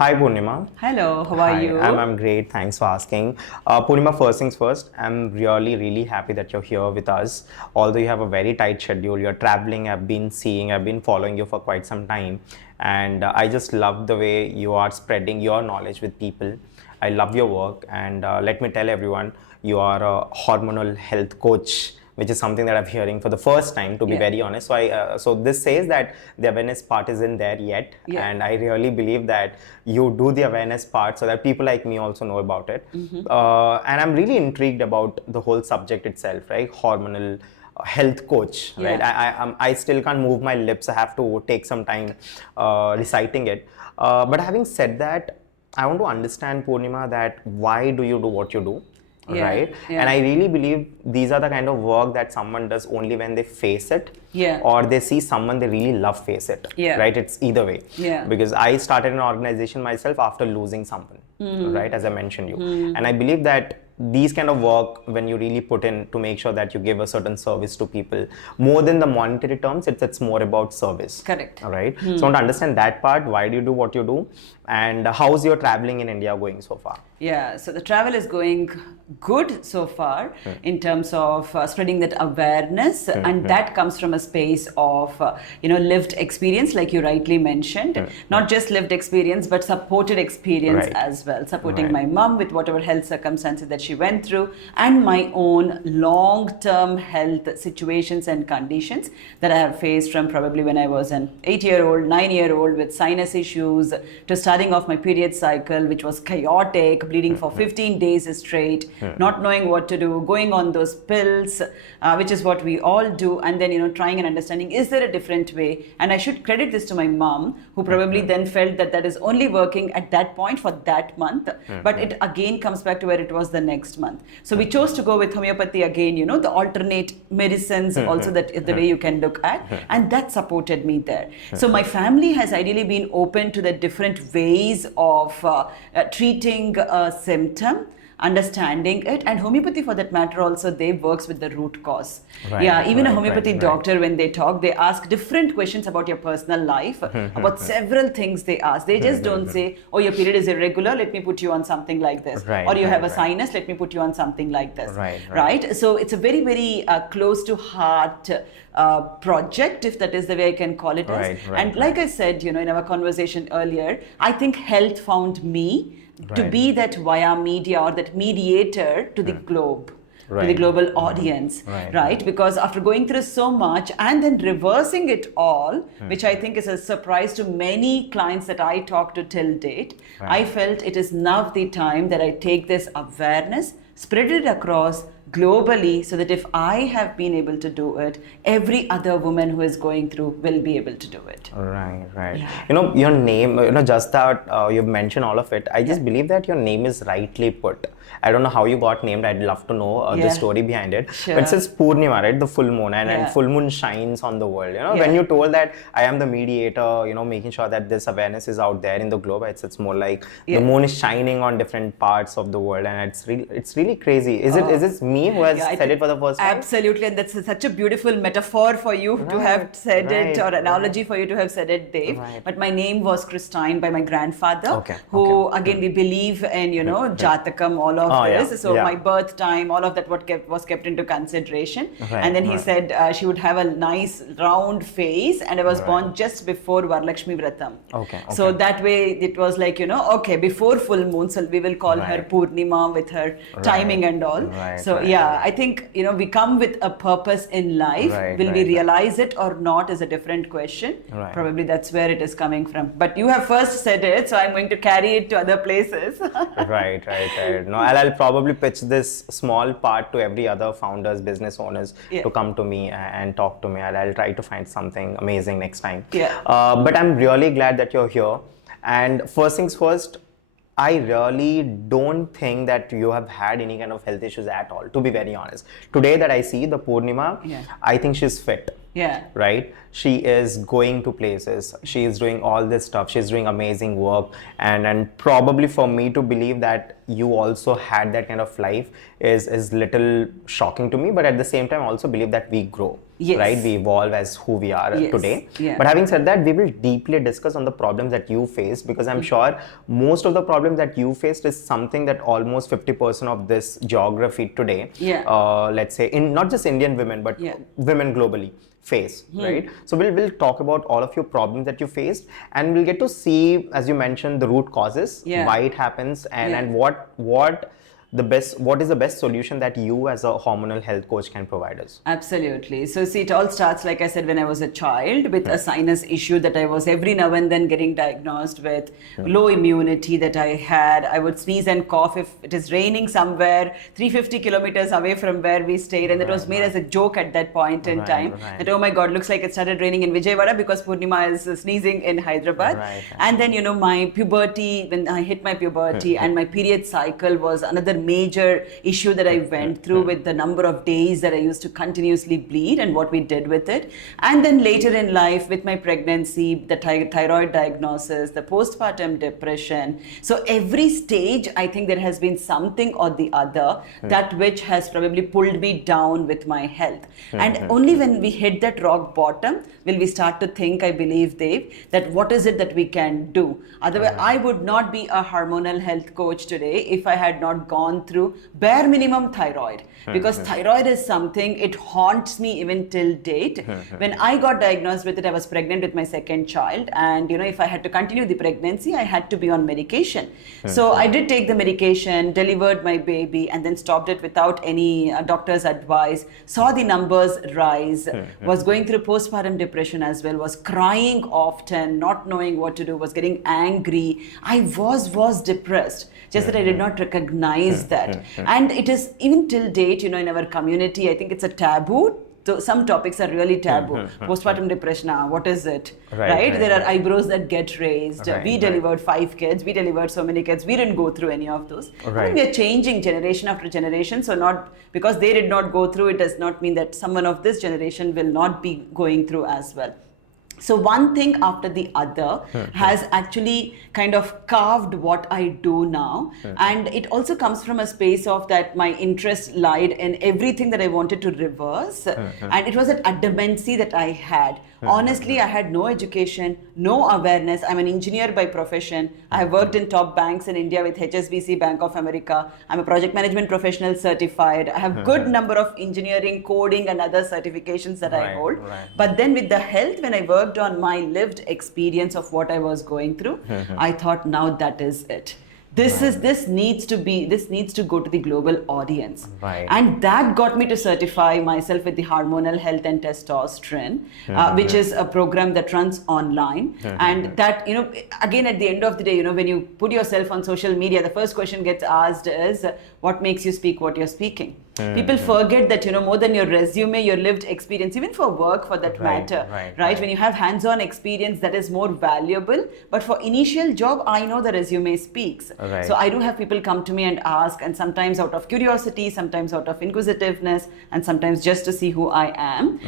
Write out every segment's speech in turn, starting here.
Hi Poornima. Hello, how are Hi, you? I'm great. Thanks for asking. Poornima, first things first, I'm really happy that you're here with us. Although you have a very tight schedule, you're traveling, I've been following you for quite some time. And I just love the way you are spreading your knowledge with people. I love your work. And let me tell everyone, you are a hormonal health coach, which is something that I'm hearing for the first time, to be Yeah, very honest. So this says that the awareness part isn't there yet, yeah. and I really believe that you do the awareness part so that people like me also know about it. And I'm really intrigued about the whole subject itself, right? Hormonal health coach, right? Yeah. I still can't move my lips. I have to take some time reciting it. But having said that, I want to understand, Poornima, that why do you do what you do? Yeah, Right, and yeah, I really believe these are the kind of work that someone does only when they face it, yeah, or they see someone they really love face it. yeah, Right, it's either way. yeah. Because I started an organization myself after losing someone, right, as I mentioned you. And I believe that these kind of work, when you really put in to make sure that you give a certain service to people, more than the monetary terms, it's more about service. Correct. All right, so I want to understand that part. Why do you do what you do, and how's your traveling in India going so far? Yeah, so the travel is going good so far in terms of spreading that awareness, and that comes from a space of lived experience, like you rightly mentioned. Not just lived experience, but supported experience Right. as well. Supporting Right. my mom with whatever health circumstances that she went through, and my own long-term health situations and conditions that I have faced from probably when I was an 8-year-old, 9-year-old with sinus issues to starting off my period cycle, which was chaotic, bleeding for 15 days straight, not knowing what to do, going on those pills, which is what we all do, and then trying and understanding, is there a different way? And I should credit this to my mom, who probably then felt that that is only working at that point for that month, but it again comes back to where it was the next month. So we chose to go with homeopathy again, the alternate medicines also, that is the way you can look at, and that supported me there. So my family has ideally been open to the different ways of treating a symptom, understanding it, and homeopathy for that matter also, they works with the root cause. Right, Yeah, even a right, homeopathy right, doctor, when they talk, they ask different questions about your personal life, about several things they ask. They just don't say, oh, your period is irregular, let me put you on something like this, Right, or you have a right. sinus, let me put you on something like this. Right, Right, so it's a very close to heart project, if that is the way I can call it as. Right, right, And like I said, in our conversation earlier, I think health found me to Right. be that via media, or that mediator to the globe, to the Right. global audience, Right. Because after going through so much and then reversing it all, which I think is a surprise to many clients that I talk to till date, I felt it is now the time that I take this awareness, spread it across globally, so that if I have been able to do it, every other woman who is going through will be able to do it. Right. Yeah. Your name, just that you've mentioned all of it. I just Yeah. believe that your name is rightly put. I don't know how you got named. I'd love to know the Yeah. story behind it. Sure. But it says Poornima, right? The full moon, and Yeah. full moon shines on the world. Yeah. When you told that I am the mediator, making sure that this awareness is out there in the globe, it's more like Yeah. the moon is shining on different parts of the world, and it's really crazy. Is it me who has Yeah, said it for the first time? Absolutely, and that's such a beautiful metaphor for you to have said it, or analogy for you to have said it, Dave. Right. But my name was Christine by my grandfather, Okay, who again we believe in, Jatakam, all of Oh, yeah, this. So yeah. my birth time, all of that was kept into consideration. Right, And then he right. said she would have a nice round face, and I was born just before Varalakshmi Vratam. Okay. So that way it was like, okay, before full moon, so we will call her Right. Poornima with her timing and all. Right, So right, yeah, I think we come with a purpose in life. Right, Will we right. realize it or not is a different question. Right. Probably that's where it is coming from. But you have first said it, so I'm going to carry it to other places. Right. No, I'll probably pitch this small part to every other founders, business owners Yeah. to come to me and talk to me. I'll try to find something amazing next time. Yeah. But I'm really glad that you're here. And first things first, I really don't think that you have had any kind of health issues at all, to be very honest. Today that I see the Poornima, Yeah. I think she's fit. Yeah. Right, she is going to places, she is doing all this stuff, she's doing amazing work, and probably for me to believe that you also had that kind of life is little shocking to me, but at the same time I also believe that we grow. Yes. right? We evolve as who we are Yes. today. Yeah. But having said that, we will deeply discuss on the problems that you faced, because I'm sure most of the problems that you faced is something that almost 50% of this geography today, Yeah. let's say, in not just Indian women, but Yeah. women globally face, right? So we'll talk about all of your problems that you faced, and we'll get to see, as you mentioned, the root causes, Yeah. why it happens, and Yeah. and what is the best solution that you as a hormonal health coach can provide us. Absolutely. So, see, it all starts, like I said, when I was a child with a sinus issue that I was every now and then getting diagnosed with, low immunity that I had. I would sneeze and cough if it is raining somewhere 350 kilometers away from where we stayed. And that was made as a joke at that point in time. That, oh my God, looks like it started raining in Vijayawada because Poornima is sneezing in Hyderabad. And then, my puberty, when I hit my puberty and my period cycle was another major issue that I went through, with the number of days that I used to continuously bleed and what we did with it. And then later in life with my pregnancy, the thyroid diagnosis, the postpartum depression. So every stage, I think there has been something or the other that which has probably pulled me down with my health. And only when we hit that rock bottom will we start to think, I believe, Dave, that what is it that we can do. Otherwise, I would not be a hormonal health coach today if I had not gone through bare minimum thyroid, because thyroid is something, it haunts me even till date. When I got diagnosed with it, I was pregnant with my second child, and if I had to continue the pregnancy, I had to be on medication. So I did take the medication, delivered my baby, and then stopped it without any doctor's advice, saw the numbers rise, was going through postpartum depression as well, was crying often, not knowing what to do, was getting angry. I was depressed, just that I did not recognize that. And it is even till date, in our community, I think it's a taboo. So some topics are really taboo. Postpartum depression, what is it? Right? There are eyebrows that get raised. We delivered 5 kids. We delivered so many kids. We didn't go through any of those. I mean, we are changing generation after generation. So not because they did not go through, it does not mean that someone of this generation will not be going through as well. So one thing after the other has actually kind of carved what I do now. And it also comes from a space of that my interest lied in everything that I wanted to reverse. And it was that adamancy that I had. Honestly, I had no education, no awareness. I'm an engineer by profession. I have worked in top banks in India with HSBC, Bank of America. I'm a project management professional certified. I have good number of engineering, coding and other certifications that I hold. But then with the health, when I worked on my lived experience of what I was going through, I thought, now that is it. This needs to go to the global audience. And that got me to certify myself with the Hormonal Health and Testosterone, which is a program that runs online. And that, again, at the end of the day, when you put yourself on social media, the first question gets asked is, what makes you speak what you're speaking? People forget that, more than your resume, your lived experience, even for work for that matter, right? When you have hands-on experience, that is more valuable. But for initial job, I know the resume speaks. So I do have people come to me and ask, and sometimes out of curiosity, sometimes out of inquisitiveness, and sometimes just to see who I am,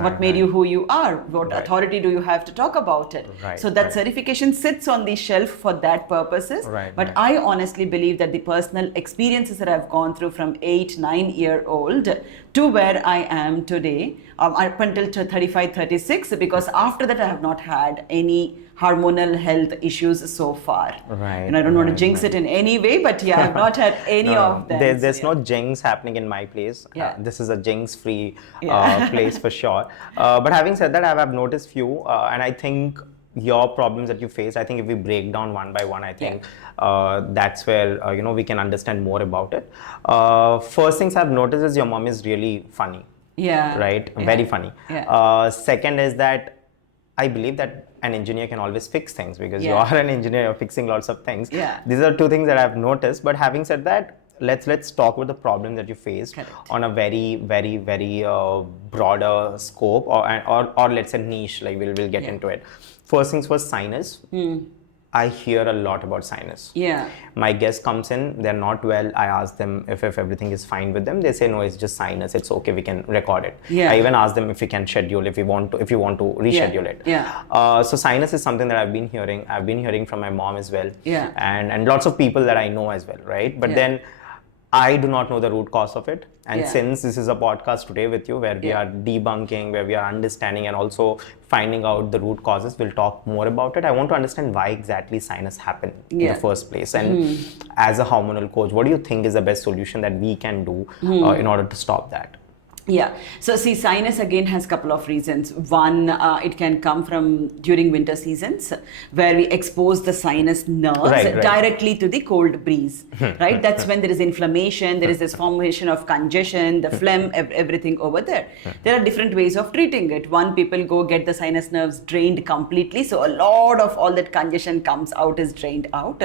what made you who you are? What authority do you have to talk about it? So that certification sits on the shelf for that purposes. But I honestly believe that the personal experiences that I've gone through from 8, 9-year-old to where I am today, up until 35, 36, because after that I have not had any hormonal health issues so far. And I don't want to jinx it in any way, but yeah, I have not had any of them. There's no jinx happening in my place. This is a jinx-free place for sure. But having said that, I've noticed few, and I think your problems that you face, I think if we break down one by one, I think that's where we can understand more about it. First things I've noticed is your mom is really funny. Very funny. Second is that I believe that an engineer can always fix things, because you are an engineer, you're fixing lots of things. These are 2 things that I've noticed. But having said that, let's talk about the problem that you faced on a very, very, very broader scope, or let's say niche. Like we'll get into it. First things was sinus. I hear a lot about sinus. My guest comes in, they're not well. I ask them if everything is fine with them. They say, no, it's just sinus. It's okay. We can record it. I even ask them if we can schedule, if you want to reschedule it. So sinus is something that I've been hearing. I've been hearing from my mom as well. And lots of people that I know as well, right? But then I do not know the root cause of it. And Yeah. since this is a podcast today with you, where we Yeah. are debunking, where we are understanding and also finding out the root causes, we'll talk more about it. I want to understand why exactly sinus happen in Yeah. the first place. And as a hormonal coach, what do you think is the best solution that we can do in order to stop that? Yeah. So see, sinus again has a couple of reasons. One, it can come from during winter seasons where we expose the sinus nerves Right. directly to the cold breeze, right? That's when there is inflammation, there is this formation of congestion, the phlegm, everything over there. There are different ways of treating it. One, people go get the sinus nerves drained completely. So a lot of all that congestion comes out, is drained out.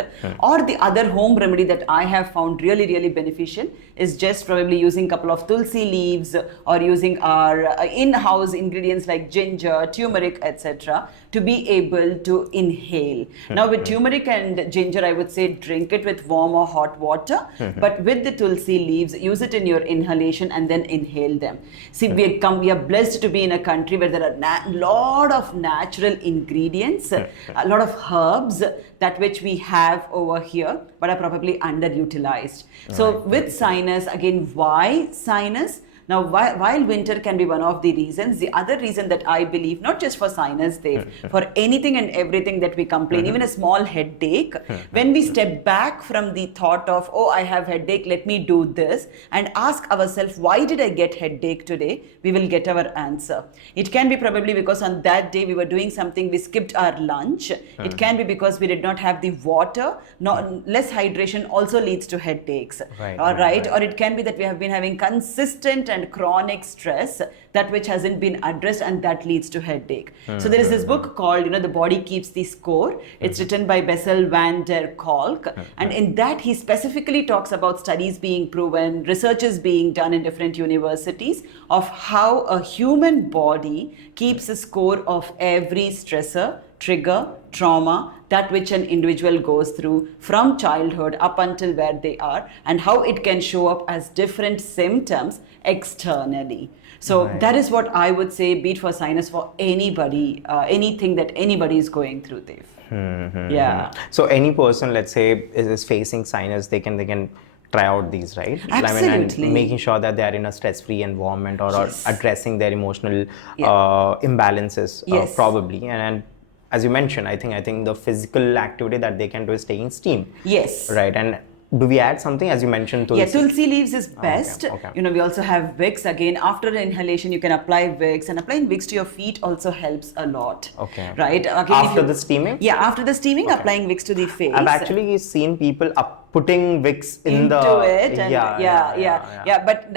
Or the other home remedy that I have found really, really beneficial is just probably using a couple of tulsi leaves, or using our in-house ingredients like ginger, turmeric, etc., to be able to inhale. Now with turmeric and ginger, I would say drink it with warm or hot water, but with the tulsi leaves, use it in your inhalation and then inhale them. See, we are blessed to be in a country where there are a lot of natural ingredients, a lot of herbs, that which we have over here, but are probably underutilized. So with sinus, again, why sinus? Now, while winter can be one of the reasons, the other reason that I believe, not just for sinus, Dave, for anything and everything that we complain, even a small headache, when we step back from the thought of, oh, I have headache, let me do this, and ask ourselves, why did I get headache today? We will get our answer. It can be probably because on that day we were doing something, we skipped our lunch. It can be because we did not have the water. Less hydration also leads to headaches. Right. Or it can be that we have been having consistent and chronic stress, that which hasn't been addressed, and that leads to headache. So there is this book called, The Body Keeps the Score. It's written by Bessel van der Kolk, and in that he specifically talks about studies being proven, researches being done in different universities of how a human body keeps a score of every stressor, trigger, trauma, that which an individual goes through from childhood up until where they are, and how it can show up as different symptoms externally. So that is what I would say, be it for sinus, for anybody, anything that anybody is going through, Dave. Yeah. So any person, let's say, is facing sinus, they can try out these, right? Absolutely. And making sure that they are in a stress-free environment, or addressing their emotional imbalances, probably. And as you mentioned, I think the physical activity that they can do is taking steam. Yes. Right. And do we add something, as you mentioned, tulsi? Yeah, tulsi leaves is best. Okay. We also have Vicks. Again, after inhalation, you can apply Vicks, and applying Vicks to your feet also helps a lot. Okay. Right. Again, after the steaming? Yeah, after the steaming, applying Vicks to the face. I've actually seen people putting Vicks into it. And yeah. But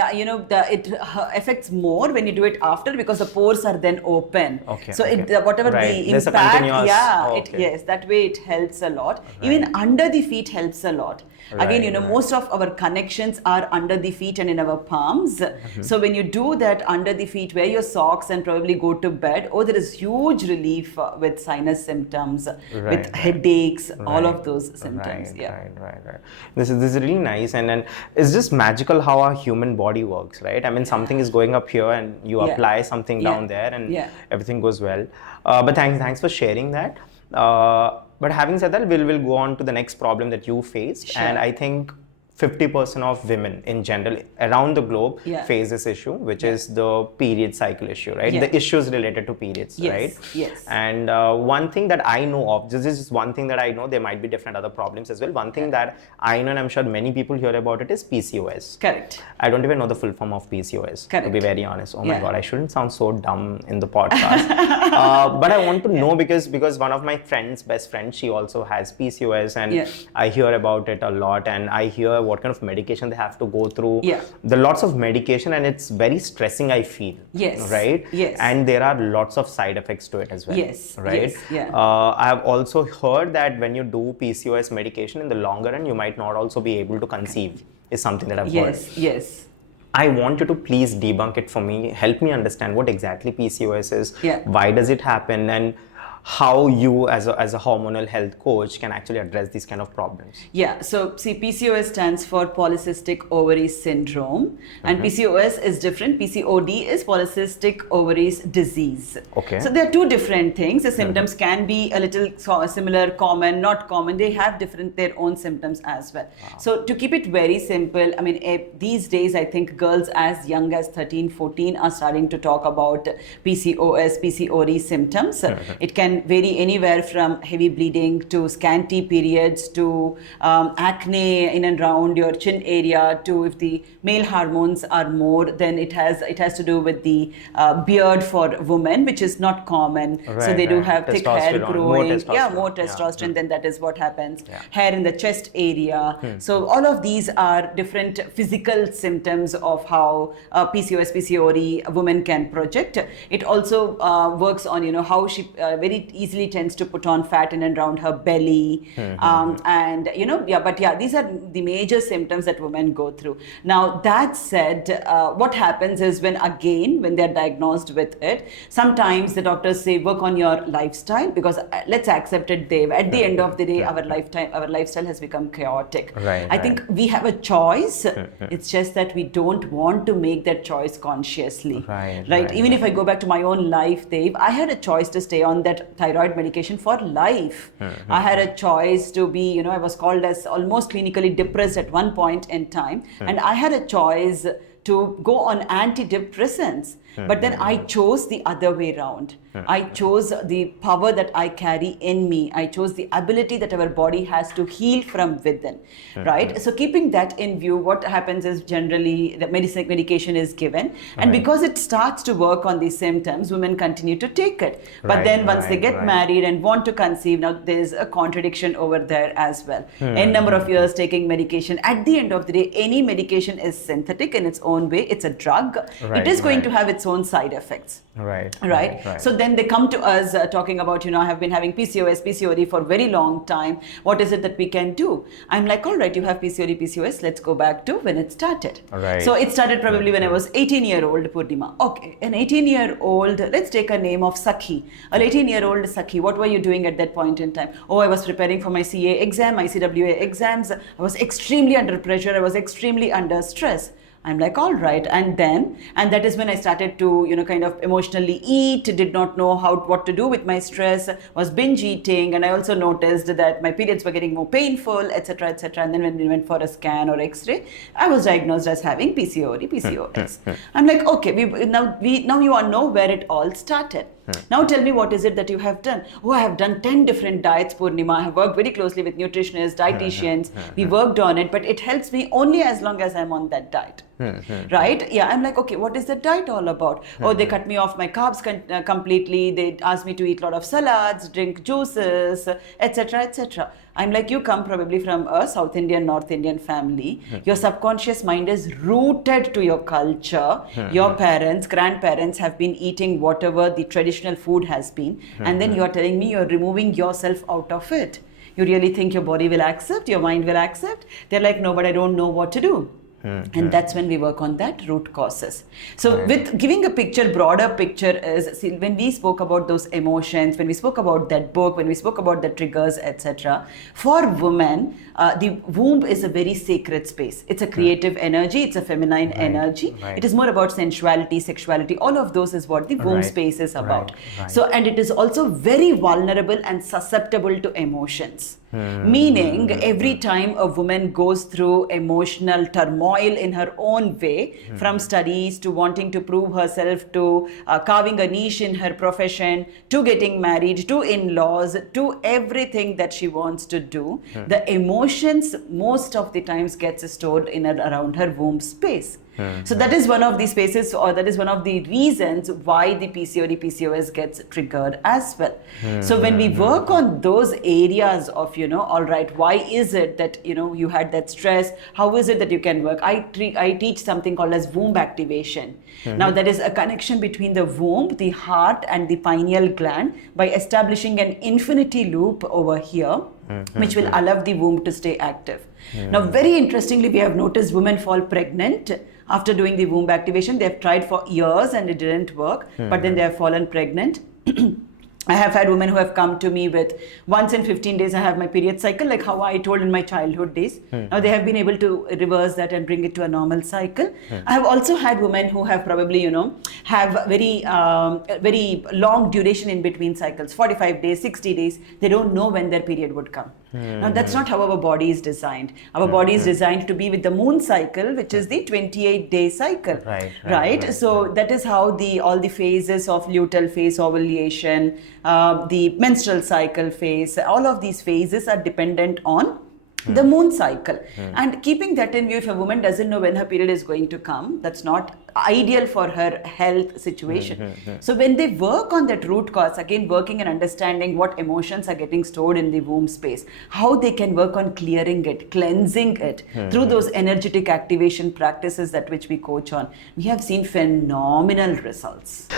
it affects more when you do it after, because the pores are then open. Okay. So whatever the There's impact, yes, that way it helps a lot. Even under the feet helps a lot. Again, most of our connections are under the feet and in our palms. So when you do that under the feet, wear your socks and probably go to bed, there is huge relief with sinus symptoms, with headaches, all of those symptoms. Right. This is really nice, and it's just magical how our human body works, right? I mean, something is going up here, and you apply something down there, and everything goes well. But thanks for sharing that. But having said that, we'll go on to the next problem that you faced, and I think 50% of women in general around the globe face this issue, which is the period cycle issue, right? The issues related to periods, right? Yes. And one thing that I know of, this is one thing that I know, there might be different other problems as well. One thing that I know, and I'm sure many people hear about it, is PCOS. Correct. I don't even know the full form of PCOS, Correct. to be very honest. Oh my God, I shouldn't sound so dumb in the podcast. But I want to know because one of my best friends, she also has PCOS, and I hear about it a lot, and I hear what kind of medication they have to go through. There are lots of medication, and it's very stressing, I feel. Yes. Right? Yes. And there are lots of side effects to it as well. Yes. Right? Yes. Yeah. I have also heard that when you do PCOS medication, in the longer run, you might not also be able to conceive, is something that I've heard. Yes. I want you to please debunk it for me. Help me understand what exactly PCOS is. Yeah. Why does it happen? And how you as a hormonal health coach can actually address these kind of problems. Yeah, so see, PCOS stands for polycystic ovary syndrome, and PCOS is different. PCOD is polycystic ovaries disease. Okay. So there are two different things. The symptoms can be a little similar, common, not common. They have their own symptoms as well. Wow. So to keep it very simple, I mean, these days I think girls as young as 13, 14 are starting to talk about PCOS, PCOD symptoms. It can vary anywhere from heavy bleeding to scanty periods to acne in and around your chin area, to if the male hormones are more, then it has to do with the beard for women, which is not common. So they do have thick hair growing, more testosterone, then that is what happens. Hair in the chest area. So all of these are different physical symptoms of how PCOS, PCOD a woman can project. It also works on, how she very easily tends to put on fat in and around her belly. And, these are the major symptoms that women go through. Now, that said, what happens is when they're diagnosed with it, sometimes the doctors say, work on your lifestyle, because let's accept it, Dave. At the end of the day, our lifestyle has become chaotic. I think we have a choice. It's just that we don't want to make that choice consciously. Even if I go back to my own life, Dave, I had a choice to stay on that thyroid medication for life. I had a choice to be, I was called as almost clinically depressed at one point in time, and I had a choice to go on antidepressants. But then I chose the other way around. I chose the power that I carry in me. I chose the ability that our body has to heal from within, right? So keeping that in view, what happens is generally the medication is given, and because it starts to work on these symptoms, women continue to take it. But then once they get married and want to conceive, now there's a contradiction over there as well. N number of years taking medication. At the end of the day, any medication is synthetic in its own way. It's a drug. It is going to have its own side effects. Right. So then they come to us talking about, I have been having PCOS, PCOD for a very long time. What is it that we can do? I'm like, all right, you have PCOD, PCOS. Let's go back to when it started. So it started probably when I was 18-year-old Poornima. Okay, an 18-year-old, let's take a name of Sakhi. An 18-year-old Sakhi, what were you doing at that point in time? Oh, I was preparing for my CA exam, my CWA exams. I was extremely under pressure. I was extremely under stress. I'm like, all right. And that is when I started to, kind of emotionally eat, did not know what to do with my stress, was binge eating. And I also noticed that my periods were getting more painful, etc., etc. And then when we went for a scan or X-ray, I was diagnosed as having PCOD, PCOS. I'm like, okay, now you all know where it all started. Now tell me, what is it that you have done? Oh, I have done 10 different diets, Poornima. I have worked very closely with nutritionists, dietitians. We worked on it, but it helps me only as long as I'm on that diet. Right? Yeah, I'm like, okay, what is the diet all about? Oh, they cut me off my carbs completely. They asked me to eat a lot of salads, drink juices, etc., etc. I'm like, you come probably from a South Indian, North Indian family. Your subconscious mind is rooted to your culture. Your parents, grandparents have been eating whatever the traditional food has been. And then you're telling me you're removing yourself out of it. You really think your body will accept, your mind will accept? They're like, no, but I don't know what to do. And that's when we work on that root causes. So with giving a broader picture is, see, when we spoke about those emotions, when we spoke about that book, when we spoke about the triggers, etc. For women, the womb is a very sacred space. It's a creative energy. It's a feminine energy. It is more about sensuality, sexuality. All of those is what the womb space is about. So, and it is also very vulnerable and susceptible to emotions. Meaning, every time a woman goes through emotional turmoil in her own way, from studies to wanting to prove herself, to carving a niche in her profession, to getting married, to in-laws, to everything that she wants to do, the emotions most of the times gets stored in and around her womb space. So that is one of the spaces, or that is one of the reasons why the PCOD, PCOS gets triggered as well. So when we work on those areas of, all right, why is it that, you had that stress? How is it that you can work? I teach something called as womb activation. Now that is a connection between the womb, the heart and the pineal gland by establishing an infinity loop over here, which will allow the womb to stay active. Now, very interestingly, we have noticed women fall pregnant after doing the womb activation. They have tried for years and it didn't work, but then they have fallen pregnant. I have had women who have come to me with once in 15 days I have my period cycle, like how I told in my childhood days. Now they have been able to reverse that and bring it to a normal cycle. I have also had women who have probably, have very long duration in between cycles, 45 days, 60 days. They don't know when their period would come. Now that's not how our body is designed. Our body is designed to be with the moon cycle, which is the 28-day cycle. Right. So that is how all the phases of luteal phase, ovulation, the menstrual cycle phase, all of these phases are dependent on the moon cycle. And keeping that in view, if a woman doesn't know when her period is going to come, that's not ideal for her health situation. So when they work on that root cause, again working and understanding what emotions are getting stored in the womb space, how they can work on clearing it, cleansing it through those energetic activation practices that which we coach on, we have seen phenomenal results.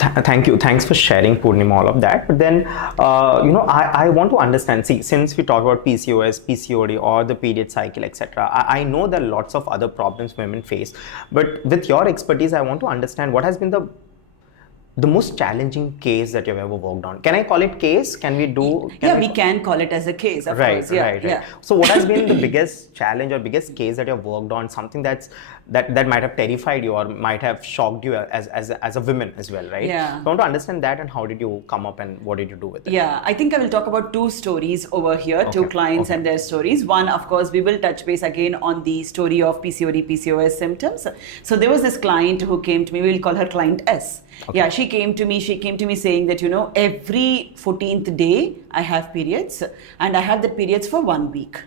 Thank you. Thanks for sharing, Poornima, all of that. But then, I want to understand, see, since we talk about PCOS, PCOD, or the period cycle, etc., I know there are lots of other problems women face. But with your expertise, I want to understand what has been the most challenging case that you've ever worked on. Can I call it case? Can we do? We can call it as a case, of course. Right. So what has been the biggest challenge or biggest case that you've worked on, something that might have terrified you or might have shocked you as a woman as well, right? Yeah. I want to understand that, and how did you come up and what did you do with it? Yeah, I think I will talk about two stories over here, two clients and their stories. One, of course, we will touch base again on the story of PCOD, PCOS symptoms. So there was this client who came to me, we'll call her client S. Yeah, she came to me saying that, every 14th day I have periods, and I have the periods for 1 week.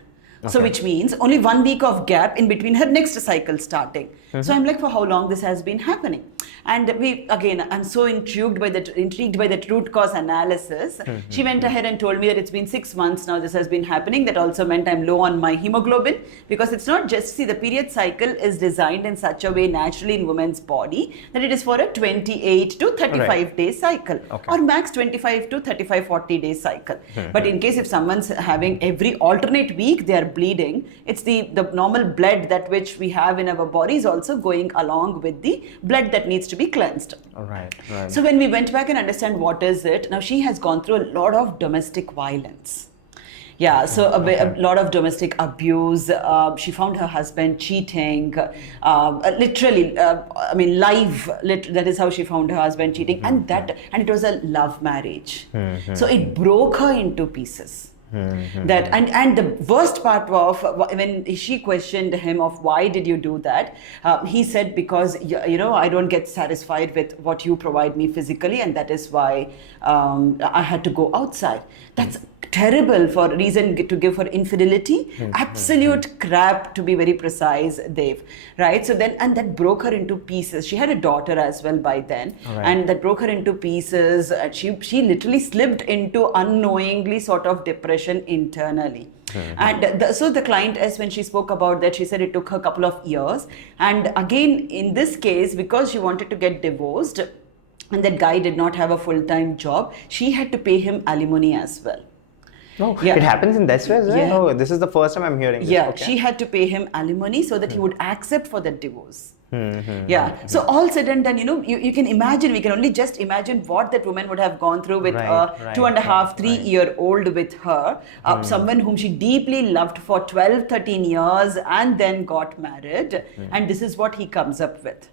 So which means only 1 week of gap in between her next cycle starting. So I'm like, for how long this has been happening? And I'm so intrigued by that root cause analysis. She went ahead and told me that it's been 6 months now this has been happening. That also meant I'm low on my hemoglobin, because it's not just, the period cycle is designed in such a way naturally in women's body that it is for a 28 to 35 day cycle, or max 25 to 35, 40 day cycle. But in case if someone's having every alternate week they are bleeding, it's the normal blood that which we have in our body is also going along with the blood that needs to be cleansed. Right. So when we went back and understand what is it, now she has gone through a lot of domestic violence. Yeah, so a lot of domestic abuse. She found her husband cheating, literally. That is how she found her husband cheating, and it was a love marriage. So it broke her into pieces. That and the worst part of when she questioned him of why did you do that, he said, because I don't get satisfied with what you provide me physically, and that is why I had to go outside. That's terrible for reason to give for infidelity. Absolute crap, to be very precise, Dev. Right? So then, and that broke her into pieces. She had a daughter as well by then, and that broke her into pieces. She literally slipped into unknowingly sort of depression internally. And so the client, as when she spoke about that, she said it took her a couple of years. And again, in this case, because she wanted to get divorced, and that guy did not have a full-time job, she had to pay him alimony as well. No, it happens in this way as well? Yeah. Oh, this is the first time I'm hearing this. Yeah, she had to pay him alimony so that he would accept for that divorce. So all said and done, you can imagine, we can only just imagine what that woman would have gone through with a 2.5, 3-year-old with her, someone whom she deeply loved for 12, 13 years and then got married. And this is what he comes up with.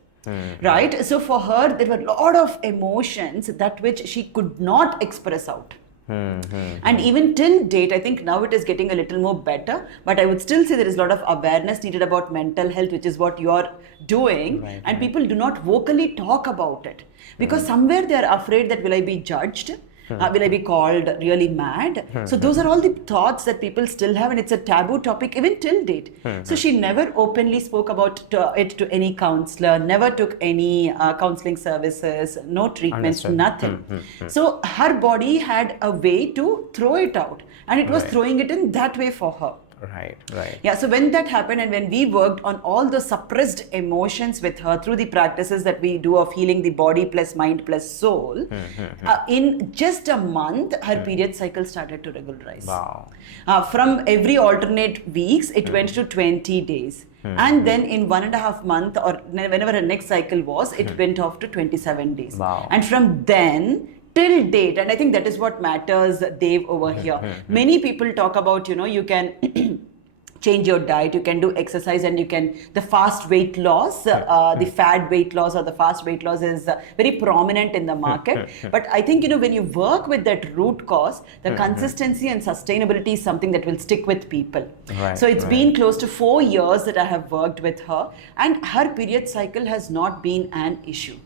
Right? So for her, there were a lot of emotions that which she could not express out. And even till date, I think now it is getting a little more better, but I would still say there is a lot of awareness needed about mental health, which is what you're doing, and people do not vocally talk about it, because somewhere they are afraid that will I be judged? Will I be called really mad? So those are all the thoughts that people still have, and it's a taboo topic even till date. So she never openly spoke about it to any counselor, never took any counseling services, no treatments, nothing. So her body had a way to throw it out, and it was throwing it in that way for her. Right. Yeah, so when that happened, and when we worked on all the suppressed emotions with her through the practices that we do of healing the body plus mind plus soul, in just a month, her period cycle started to regularize. Wow. From every alternate weeks, it went to 20 days. And then in 1.5 months, or whenever her next cycle was, it went off to 27 days. Wow. And from then till date, and I think that is what matters, Dave, over here. Many people talk about, you can change your diet, you can do exercise, and you can, the fast weight loss, the fad weight loss or the fast weight loss is very prominent in the market. But I think, when you work with that root cause, the consistency and sustainability is something that will stick with people. So it's been close to 4 years that I have worked with her, and her period cycle has not been an issue.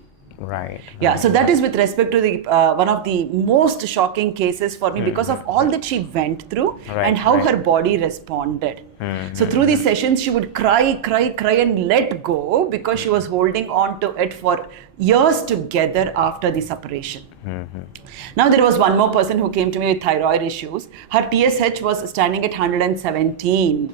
Yeah, so that is with respect to the one of the most shocking cases for me, because of all that she went through and how her body responded. So through these sessions, she would cry and let go, because she was holding on to it for years together after the separation. Now there was one more person who came to me with thyroid issues. Her TSH was standing at 117.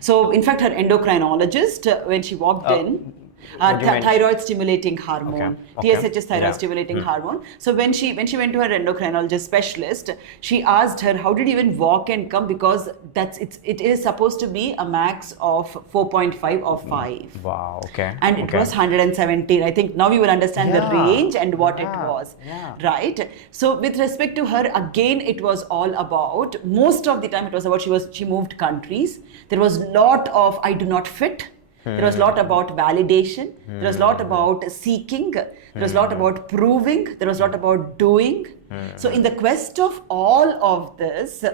So in fact, her endocrinologist, when she walked in, thyroid stimulating hormone. TSH is thyroid stimulating hormone. So when she went to her endocrinologist specialist, she asked her, how did you even walk and come, because it is supposed to be a max of 4.5 or 5. Wow, And it was 117. I think now you will understand the range and what it was. Right? So with respect to her, again, it was all about, most of the time it was about, she moved countries. There was a lot of, I do not fit. There was a lot about validation. There was a lot about seeking. There was a lot about proving. There was a lot about doing. So in the quest of all of this,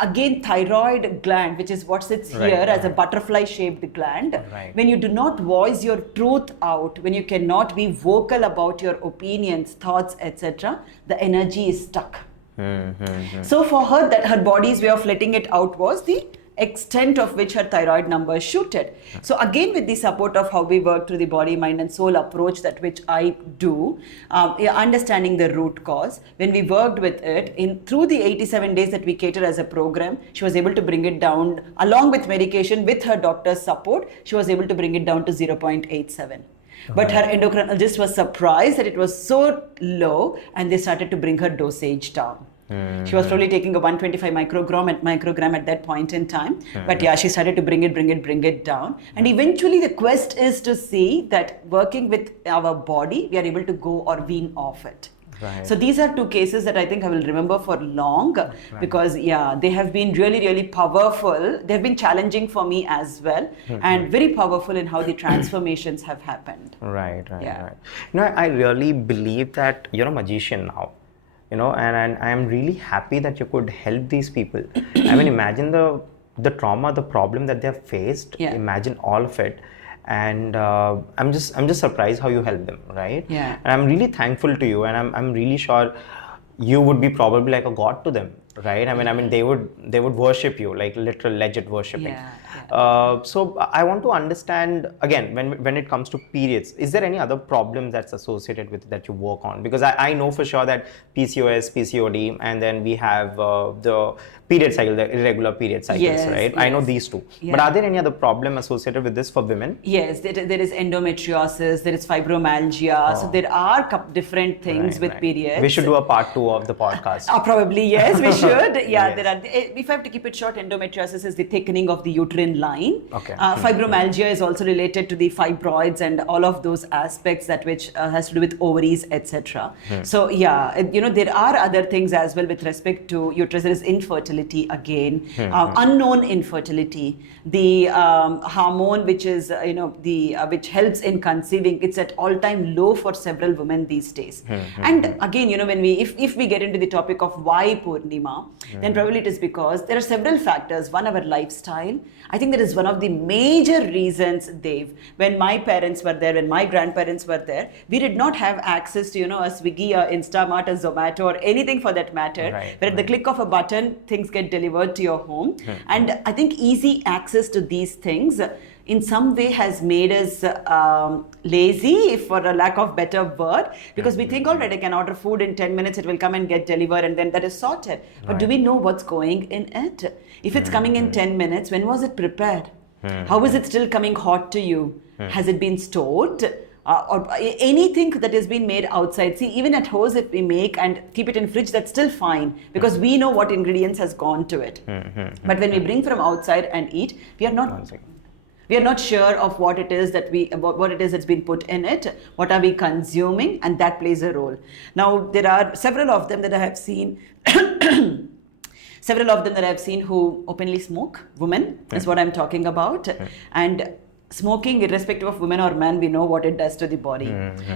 again, thyroid gland, which is what sits here as a butterfly-shaped gland, when you do not voice your truth out, when you cannot be vocal about your opinions, thoughts, etc., the energy is stuck. So for her, that her body's way of letting it out was the extent of which her thyroid numbers shooted. So again, with the support of how we work through the body, mind and soul approach, that which I do, understanding the root cause, when we worked with it through the 87 days that we cater as a program, she was able to bring it down, along with medication, with her doctor's support, she was able to bring it down to 0.87. But her endocrinologist was surprised that it was so low, and they started to bring her dosage down. She was probably taking a 125 microgram at that point in time. But yeah, she started to bring it down. And eventually the quest is to see that working with our body, we are able to go or wean off it. So these are two cases that I think I will remember for long, because they have been really, really powerful. They have been challenging for me as well, and very powerful in how the transformations have happened. Right. I really believe that you're a magician now. And I am really happy that you could help these people. I mean, imagine the trauma, the problem that they have faced. Imagine all of it. And I'm just surprised how you help them, right? And I'm really thankful to you, and I'm really sure you would be probably like a god to them, right? I mean they would worship you, like literal legit worshiping. So I want to understand again, when it comes to periods, is there any other problems that's associated with it that you work on? Because I know for sure that PCOS, PCOD, and then we have the period cycle, the irregular period cycles, right? I know these two. But are there any other problem associated with this for women? Yes, there is endometriosis, there is fibromyalgia. So there are different things with periods. We should do a part 2 of the podcast. Probably, yes, we should. There are. If I have to keep it short, endometriosis is the thickening of the uterine line. Fibromyalgia is also related to the fibroids and all of those aspects that which has to do with ovaries, etc. So there are other things as well with respect to uterus. There is infertility again, unknown infertility. The hormone, which is which helps in conceiving, it's at all-time low for several women these days. And again, when if we get into the topic of why Poornima, then probably it is because there are several factors. One, our lifestyle. I think that is one of the major reasons, Dave. When my parents were there, when my grandparents were there, we did not have access to, a Swiggy, a Instamart, a Zomato, or anything for that matter. But at the click of a button, things get delivered to your home. And I think easy access to these things in some way has made us lazy, for a lack of better word, because we think, all right, I can order food in 10 minutes, it will come and get delivered, and then that is sorted. But do we know what's going in it? If it's coming in 10 minutes, when was it prepared? How is it still coming hot to you? Has it been stored? Or anything that has been made outside. See, even at home, if we make and keep it in fridge, that's still fine, because we know what ingredients has gone to it. But when we bring from outside and eat, we are not. We are not sure of what it is that's been put in it. What are we consuming? And that plays a role. Now, there are several of them that I have seen. Several of them that I've seen who openly smoke, women, is what I'm talking about. And smoking, irrespective of women or men, we know what it does to the body,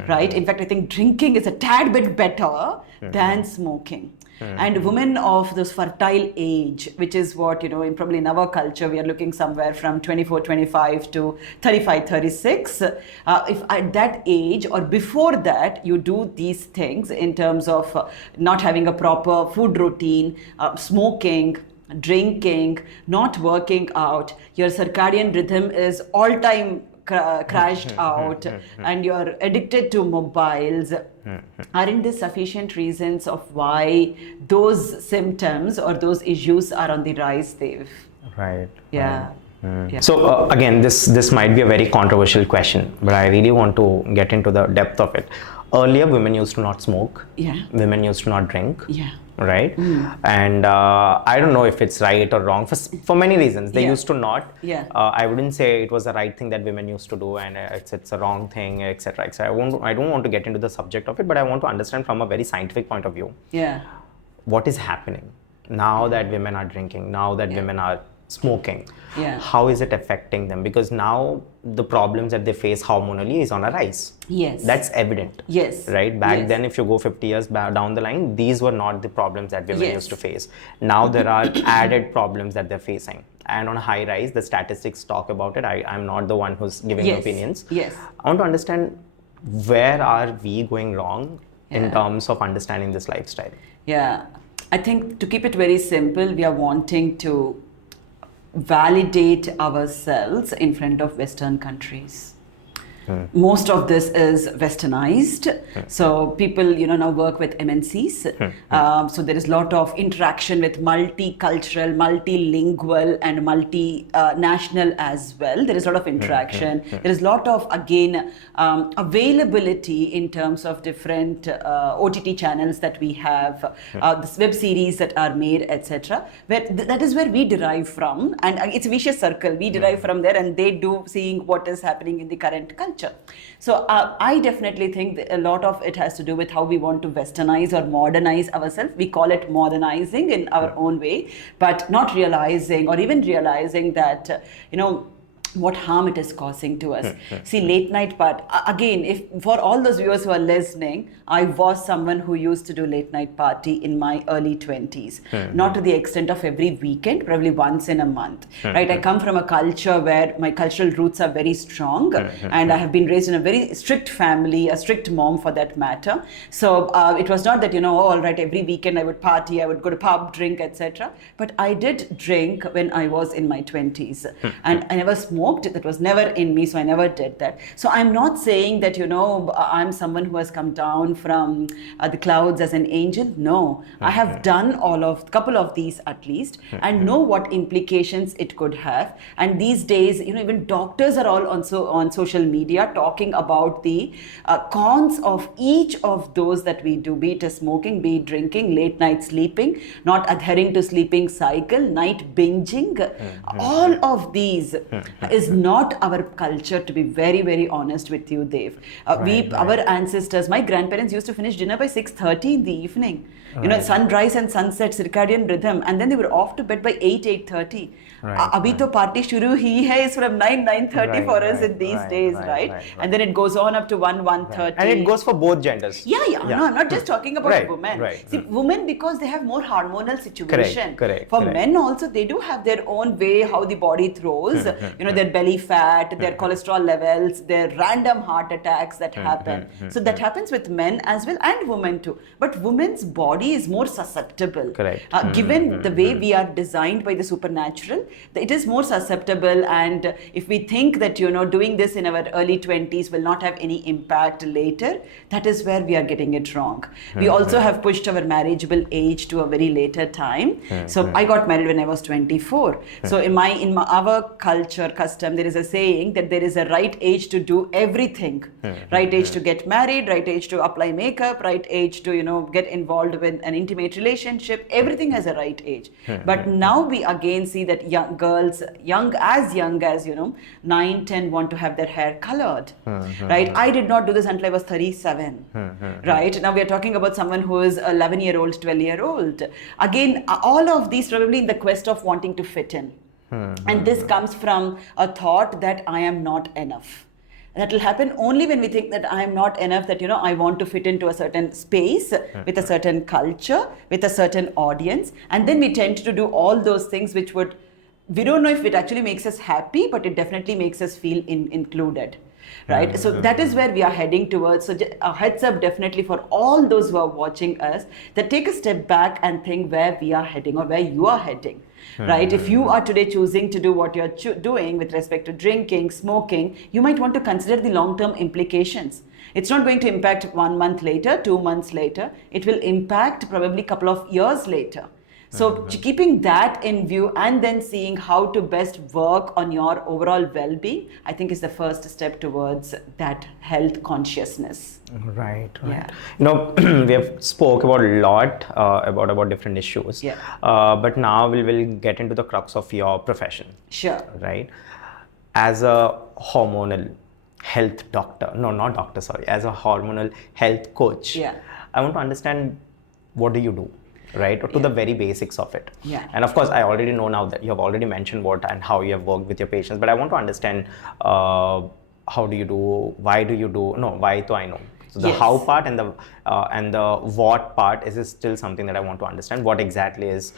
right? In fact, I think drinking is a tad bit better than smoking. And women of this fertile age, which is what, probably in our culture, we are looking somewhere from 24, 25 to 35, 36. If at that age or before that, you do these things in terms of not having a proper food routine, smoking, drinking, not working out, your circadian rhythm is all-time crashed out, and you're addicted to mobiles, aren't there sufficient reasons of why those symptoms or those issues are on the rise, Dev? Right. Yeah. Yeah. So again, this might be a very controversial question, but I really want to get into the depth of it. Earlier, women used to not smoke. Yeah. Women used to not drink. Yeah. Right. And I don't know if it's right or wrong for many reasons. They used to not. Yeah. I wouldn't say it was the right thing that women used to do, and it's a wrong thing, etc. etc. I don't want to get into the subject of it, but I want to understand from a very scientific point of view. Yeah. What is happening now that women are drinking? Now that women are smoking, how is it affecting them? Because now the problems that they face hormonally is on a rise. Yes. That's evident. Yes. Right? Back then, if you go 50 years back down the line, these were not the problems that women used to face. Now there are added problems that they're facing. And on a high rise, the statistics talk about it. I'm not the one who's giving opinions. Yes. I want to understand, where are we going wrong in terms of understanding this lifestyle? Yeah. I think, to keep it very simple, we are wanting to validate ourselves in front of Western countries. Most of this is westernized. So people, now work with MNCs. So there is a lot of interaction with multicultural, multilingual, and multinational as well. There is a lot of interaction. There is a lot of, again, availability in terms of different OTT channels that we have, this web series that are made, etc. That is where we derive from. And it's a vicious circle. We derive from there, and they do seeing what is happening in the current culture. So I definitely think that a lot of it has to do with how we want to westernize or modernize ourselves. We call it modernizing in our own way, but not realizing or even realizing that, what harm it is causing to us. See, late night part, again, if for all those viewers who are listening, I was someone who used to do late night party in my early 20s. Not to the extent of every weekend, probably once in a month. Right? I come from a culture where my cultural roots are very strong, and I have been raised in a very strict family, a strict mom for that matter. So it was not that, all right, every weekend I would party, I would go to pub, drink, etc. But I did drink when I was in my 20s, and I never smoked. That was never in me, so I never did that. So I'm not saying that, I'm someone who has come down from the clouds as an angel. No, I have done couple of these at least, and know what implications it could have. And these days, even doctors are all also on social media talking about the cons of each of those that we do, be it smoking, be it drinking, late night sleeping, not adhering to sleeping cycle, night binging. All of these is not our culture, to be very, very honest with you, Dev. Our ancestors, my grandparents used to finish dinner by 6:30 in the evening. Sunrise and sunset, circadian rhythm, and then they were off to bed by 8:30. Abhi to party shuru hi hai is from 9:30 for us in these days, right? And then it goes on up to 1:30. And it goes for both genders. Yeah. No, I'm not just talking about women. See, Right. Women, because they have more hormonal situation. Correct. For men also, they do have their own way how the body throws. Their belly fat, their cholesterol levels, their random heart attacks that happen. So that happens with men as well, and women too. But women's body is more susceptible. Correct. Given the way we are designed by the supernatural, it is more susceptible. And if we think that, doing this in our early 20s will not have any impact later, that is where we are getting it wrong. We also have pushed our marriageable age to a very later time. So I got married when I was 24. So in our culture, custom, there is a saying that there is a right age to do everything. Right age to get married, right age to apply makeup, right age to, get involved with an intimate relationship. Everything has a right age. But now we again see that young girls, young as 9, 10, want to have their hair colored. Right? I did not do this until I was 37. Right? Now we are talking about someone who is 11-year-old, 12-year-old. Again, all of these probably in the quest of wanting to fit in. And this comes from a thought that I am not enough. That will happen only when we think that I am not enough, that, I want to fit into a certain space, with a certain culture, with a certain audience. And then we tend to do all those things which we don't know if it actually makes us happy, but it definitely makes us feel included. Right? So that is where we are heading towards. So a heads up definitely for all those who are watching us, that take a step back and think where we are heading or where you are heading. Right? If you are today choosing to do what you're doing with respect to drinking, smoking, you might want to consider the long-term implications. It's not going to impact 1 month later, 2 months later. It will impact probably a couple of years later. So keeping that in view and then seeing how to best work on your overall well-being, I think is the first step towards that health consciousness. Right. Yeah. We have spoke about a lot about different issues. Yeah. But now we will get into the crux of your profession. Sure. Right. As a hormonal health doctor, no, not doctor, sorry, as a hormonal health coach, Yeah. I want to understand, what do you do? Right, or to the very basics of it. Yeah. And of course, I already know now that you have already mentioned what and how you have worked with your patients, but I want to understand how do you do, why do you do, no, why do I know. So the how part and the what part is still something that I want to understand. What exactly is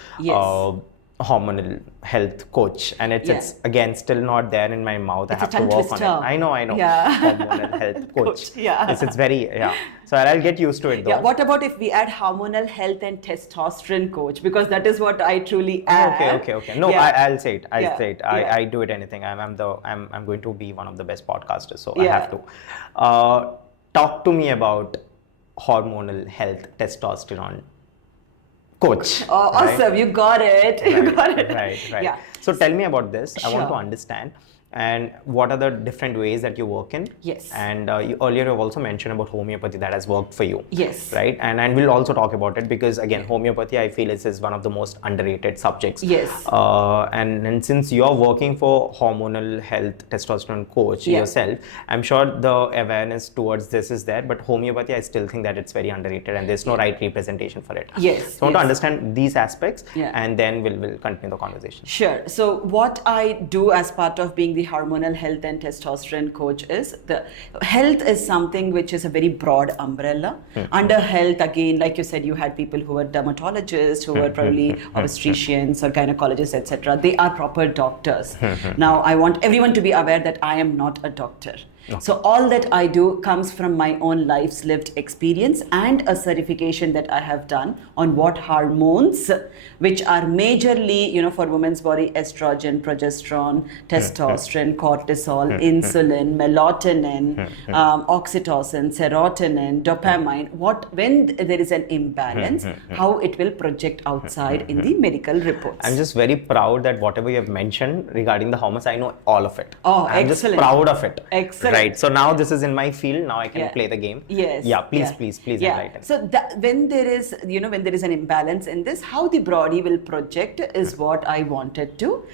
hormonal health coach? And it's again still not there in my mouth. It's I have to work on it. I know. Yeah. Hormonal health coach. Yeah. It's very, so I'll get used to it though. Yeah. What about if we add hormonal health and testosterone coach? Because that is what I truly am. Okay. No, I'll say it. I'll say it. I do it anything. I'm going to be one of the best podcasters, so I have to. Talk to me about hormonal health, testosterone coach. Oh, awesome. You got it. You got it. Right. Yeah. So tell me about this. Sure. I want to understand. And what are the different ways that you work in? Yes. And earlier you have also mentioned about homeopathy that has worked for you. Yes. Right. And we'll also talk about it because again, homeopathy I feel is one of the most underrated subjects. Yes. And since you're working for hormonal health testosterone coach yourself, I'm sure the awareness towards this is there. But homeopathy, I still think that it's very underrated and there's no right representation for it. Yes. So I want to understand these aspects and then we'll continue the conversation. Sure. So what I do as part of being the hormonal health and testosterone coach is, the health is something which is a very broad umbrella. Under health, again, like you said, you had people who were dermatologists, who were probably obstetricians or gynecologists, etc. They are proper doctors. Now, I want everyone to be aware that I am not a doctor. Okay. So all that I do comes from my own life's lived experience and a certification that I have done on what hormones, which are majorly, for women's body, estrogen, progesterone, testosterone, cortisol, insulin, melatonin, oxytocin, serotonin, dopamine, when there is an imbalance, how it will project outside in the medical reports. I'm just very proud that whatever you have mentioned regarding the hormones, I know all of it. Oh, I'm excellent. just proud of it. Excellent. Right. So now this is in my field. Now I can play the game. Yes. Yeah. Please enlighten. So when there is, when there is an imbalance in this, how the body will project is what I wanted to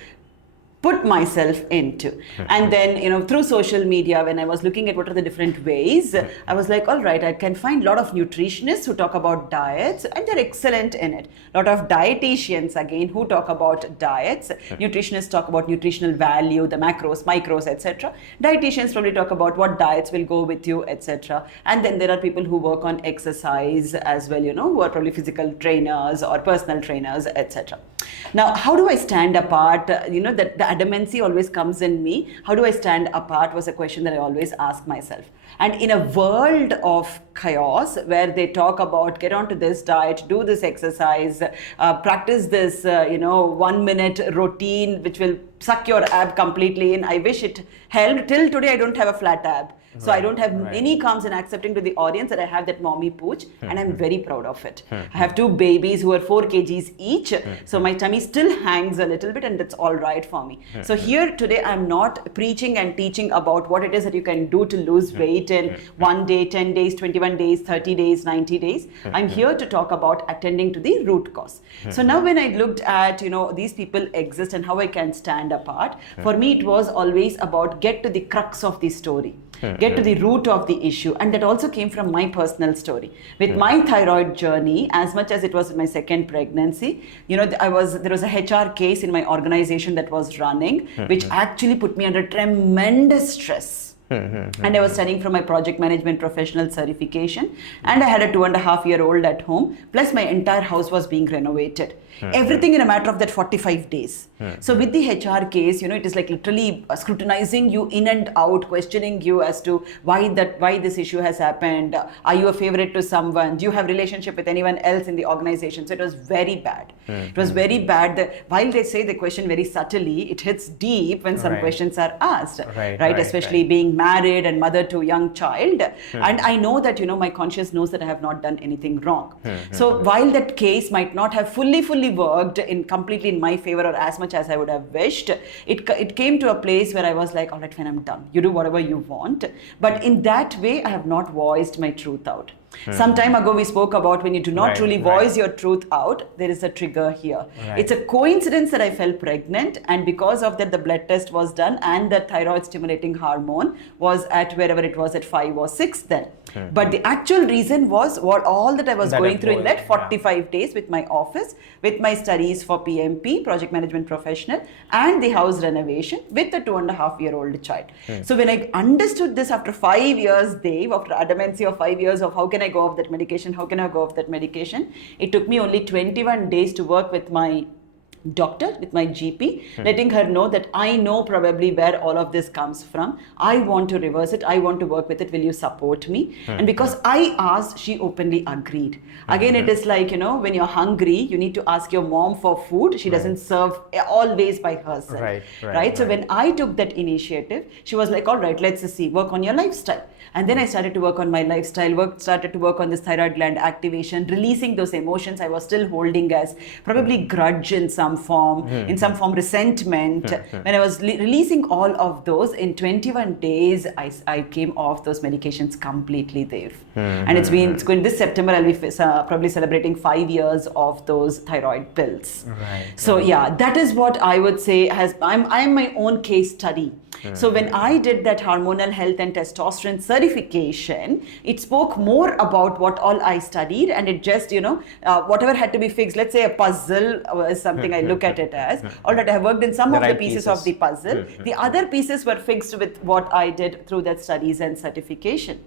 put myself into. And then, through social media, when I was looking at what are the different ways, I was like, all right, I can find a lot of nutritionists who talk about diets and they're excellent in it. A lot of dietitians, again, who talk about diets. Nutritionists talk about nutritional value, the macros, micros, etc. Dietitians probably talk about what diets will go with you, etc. And then there are people who work on exercise as well, who are probably physical trainers or personal trainers, etc. Now, how do I stand apart? That the adamancy always comes in me. How do I stand apart was a question that I always ask myself. And in a world of chaos where they talk about get onto this diet, do this exercise, practice this, 1 minute routine, which will suck your ab completely in. I wish it helped. Till today, I don't have a flat ab. So I don't have any qualms in accepting to the audience that I have that mommy pooch, and I'm very proud of it. I have 2 babies who are 4 kgs each, so my tummy still hangs a little bit, and that's all right for me. So here today, I'm not preaching and teaching about what it is that you can do to lose weight in 1 day, 10 days, 21 days, 30 days, 90 days. I'm here to talk about attending to the root cause. So now when I looked at, these people exist and how I can stand apart, for me, it was always about get to the crux of the story. Get to the root of the issue, and that also came from my personal story with my thyroid journey. As much as it was my second pregnancy, there was a HR case in my organization that was running, which actually put me under tremendous stress. And I was studying for my project management professional certification, and I had a 2.5-year-old at home, plus my entire house was being renovated. Everything in a matter of that 45 days. So with the HR case, it is like literally scrutinizing you in and out, questioning you as to why this issue has happened. Are you a favorite to someone? Do you have relationship with anyone else in the organization? So it was very bad. It was very bad. While they say the question very subtly, it hits deep when some questions are asked, right? Especially being married and mother to a young child. And I know that, my conscience knows that I have not done anything wrong. So while that case might not have fully worked completely in my favor or as much as I would have wished, it came to a place where I was like, all right, fine, I'm done. You do whatever you want. But in that way, I have not voiced my truth out. Some time ago, we spoke about when you do not truly voice your truth out, there is a trigger here. It's a coincidence that I fell pregnant, and because of that, the blood test was done and the thyroid stimulating hormone was at wherever it was at 5 or 6 then. But the actual reason was all that I was going through in that 45 days with my office, with my studies for PMP, project management professional, and the house renovation with a 2.5-year-old child. So when I understood this after 5 years, Dave, after adamancy of 5 years of how can I go off that medication, it took me only 21 days to work with my doctor, with my GP, letting her know that I know probably where all of this comes from. I want to reverse it. I want to work with it. Will you support me? And because I asked, she openly agreed. Again, it is like, when you're hungry, you need to ask your mom for food. She doesn't serve always by herself. Right? So when I took that initiative, she was like, all right, let's see, work on your lifestyle. And then I started to work on my lifestyle, started to work on this thyroid gland activation, releasing those emotions I was still holding as probably grudge in some form, resentment. When I was releasing all of those, in 21 days, I came off those medications completely there. And it's going this September, I'll be probably celebrating 5 years of those thyroid pills. So yeah, that is what I would say I'm my own case study. So when I did that hormonal health and testosterone certification, it spoke more about what all I studied, and it just, whatever had to be fixed, let's say a puzzle is something I look at it as, all right, I have worked in some of the pieces of the puzzle. The other pieces were fixed with what I did through that studies and certification.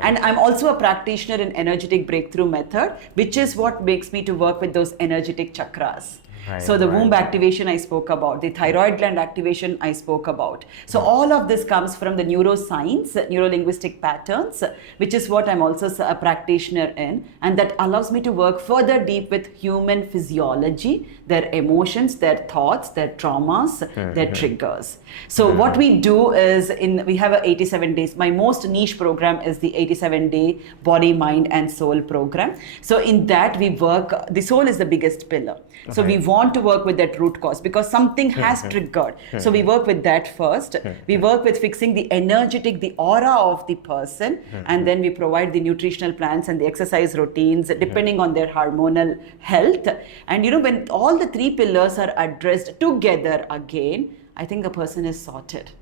And I'm also a practitioner in energetic breakthrough method, which is what makes me to work with those energetic chakras. So the womb activation I spoke about, the thyroid gland activation I spoke about. So all of this comes from the neuroscience, neuro-linguistic patterns, which is what I'm also a practitioner in. And that allows me to work further deep with human physiology, their emotions, their thoughts, their traumas, their triggers. So what we do is, we have 87 days. My most niche program is the 87-day body, mind and soul program. So in that we work, the soul is the biggest pillar. So we want to work with that root cause because something has triggered. So we work with that first. We work with fixing the energetic, the aura of the person, and then we provide the nutritional plans and the exercise routines depending on their hormonal health. And when all the 3 pillars are addressed together again, I think the person is sorted.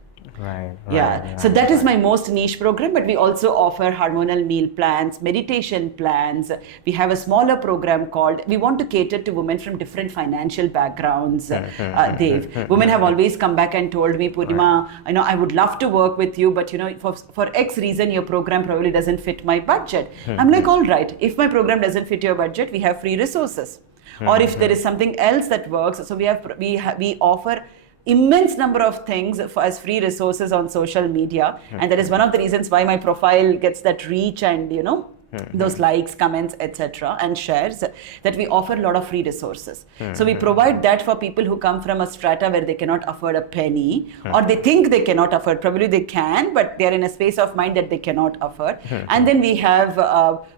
So that is my most niche program, but we also offer hormonal meal plans, meditation plans. We have a smaller program called, we want to cater to women from different financial backgrounds. Dave, women have always come back and told me, Poornima, I would love to work with you, but for X reason, your program probably doesn't fit my budget. I'm like, all right, if my program doesn't fit your budget, we have free resources. Or if there is something else that works, so we offer immense number of things as free resources on social media, and that is one of the reasons why my profile gets that reach and those likes, comments, etc., and shares, that we offer a lot of free resources. So we provide that for people who come from a strata where they cannot afford a penny, or they think they cannot afford. Probably they can, but they are in a space of mind that they cannot afford. And then we have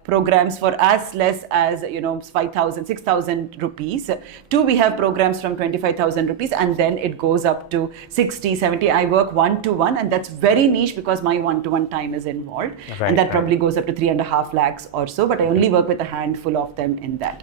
programs for as less as 5,000, 6,000 rupees. We have programs from 25,000 rupees, and then it goes up to 60, 70. I work one-to-one, and that's very niche because my one-to-one time is involved, and that probably goes up to 3.5 lakhs or so, but I only work with a handful of them in that.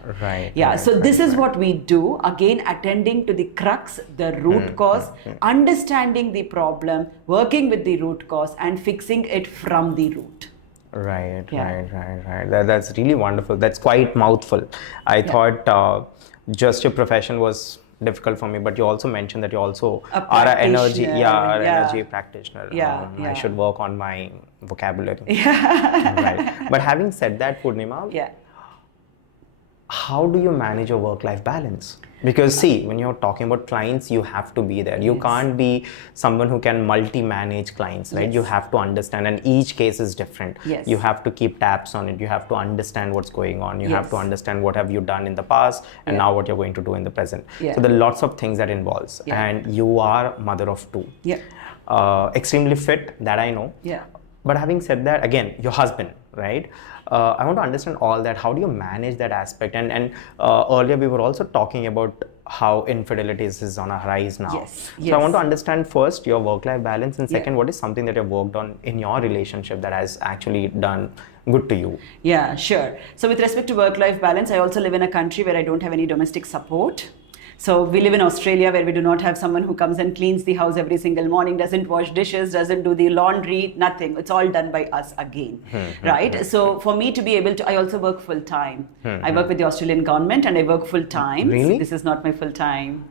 So this is what we do, again attending to the crux, the root cause, understanding the problem, working with the root cause, and fixing it from the root. Right. That's really wonderful. That's quite mouthful. I thought just your profession was difficult for me, but you also mentioned that you also are an energy practitioner. I should work on my vocabulary. Right. But having said that, Poornima, how do you manage your work-life balance? Because see, when you're talking about clients, you have to be there. You can't be someone who can multi-manage clients, right? You have to understand, and each case is different. You have to keep tabs on it. You have to understand what's going on. You have to understand what have you done in the past and now what you're going to do in the present. So there are lots of things that involves. And you are mother of two. Extremely fit, that I know. But having said that, again, your husband, right? I want to understand all that. How do you manage that aspect? And earlier we were also talking about how infidelity is on a rise now. So I want to understand first your work-life balance, and second, what is something that you've worked on in your relationship that has actually done good to you? Yeah, sure. So with respect to work-life balance, I also live in a country where I don't have any domestic support. So we live in Australia, where we do not have someone who comes and cleans the house every single morning, doesn't wash dishes, doesn't do the laundry, nothing. It's all done by us again, right? So for me to be able to, I also work full time. I work with the Australian government and I work full time. Really? This is not my full time.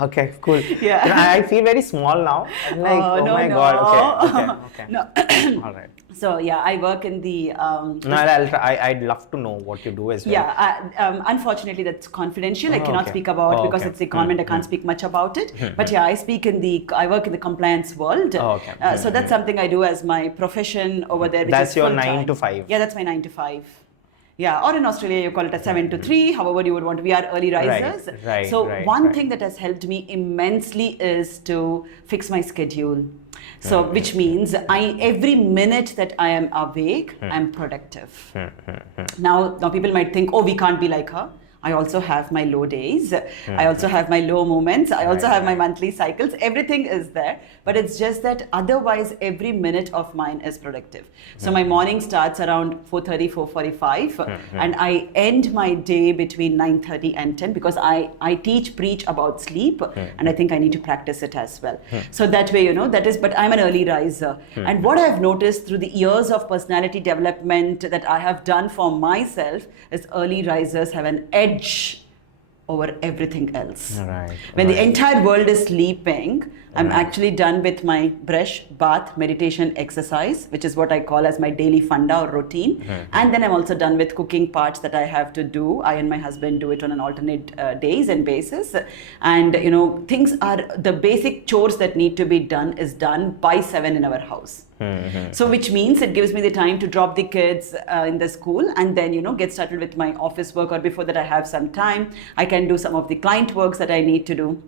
Okay, cool. I feel very small now. I'm like, oh my God. Okay. All right. So I work in the. I'd love to know what you do as well. Unfortunately, that's confidential. I cannot speak about because it's the government. I can't speak much about it. But I work in the compliance world. So that's something I do as my profession over there. That's your 9 to 5. Yeah, that's my 9 to 5. Or in Australia, you call it a 7 to 3, however you would want to. We are early risers. One thing that has helped me immensely is to fix my schedule. So, which means every minute that I am awake, I'm productive. Now people might think, oh, we can't be like her. I also have my low days. I also have my low moments. I also have my monthly cycles. Everything is there. But it's just that otherwise, every minute of mine is productive. So my morning starts around 4:30, 4:45. And I end my day between 9:30 and 10 because I preach about sleep. And I think I need to practice it as well. So that way, that is, but I'm an early riser. And what I've noticed through the years of personality development that I have done for myself is early risers have an edge over everything else. When the entire world is sleeping, I'm actually done with my brush, bath, meditation, exercise, which is what I call as my daily funda or routine. And then I'm also done with cooking parts that I have to do. I and my husband do it on an alternate days and basis. And things are, the basic chores that need to be done is done by 7 in our house. So which means it gives me the time to drop the kids in the school and then get started with my office work, or before that I have some time. I can do some of the client works that I need to do.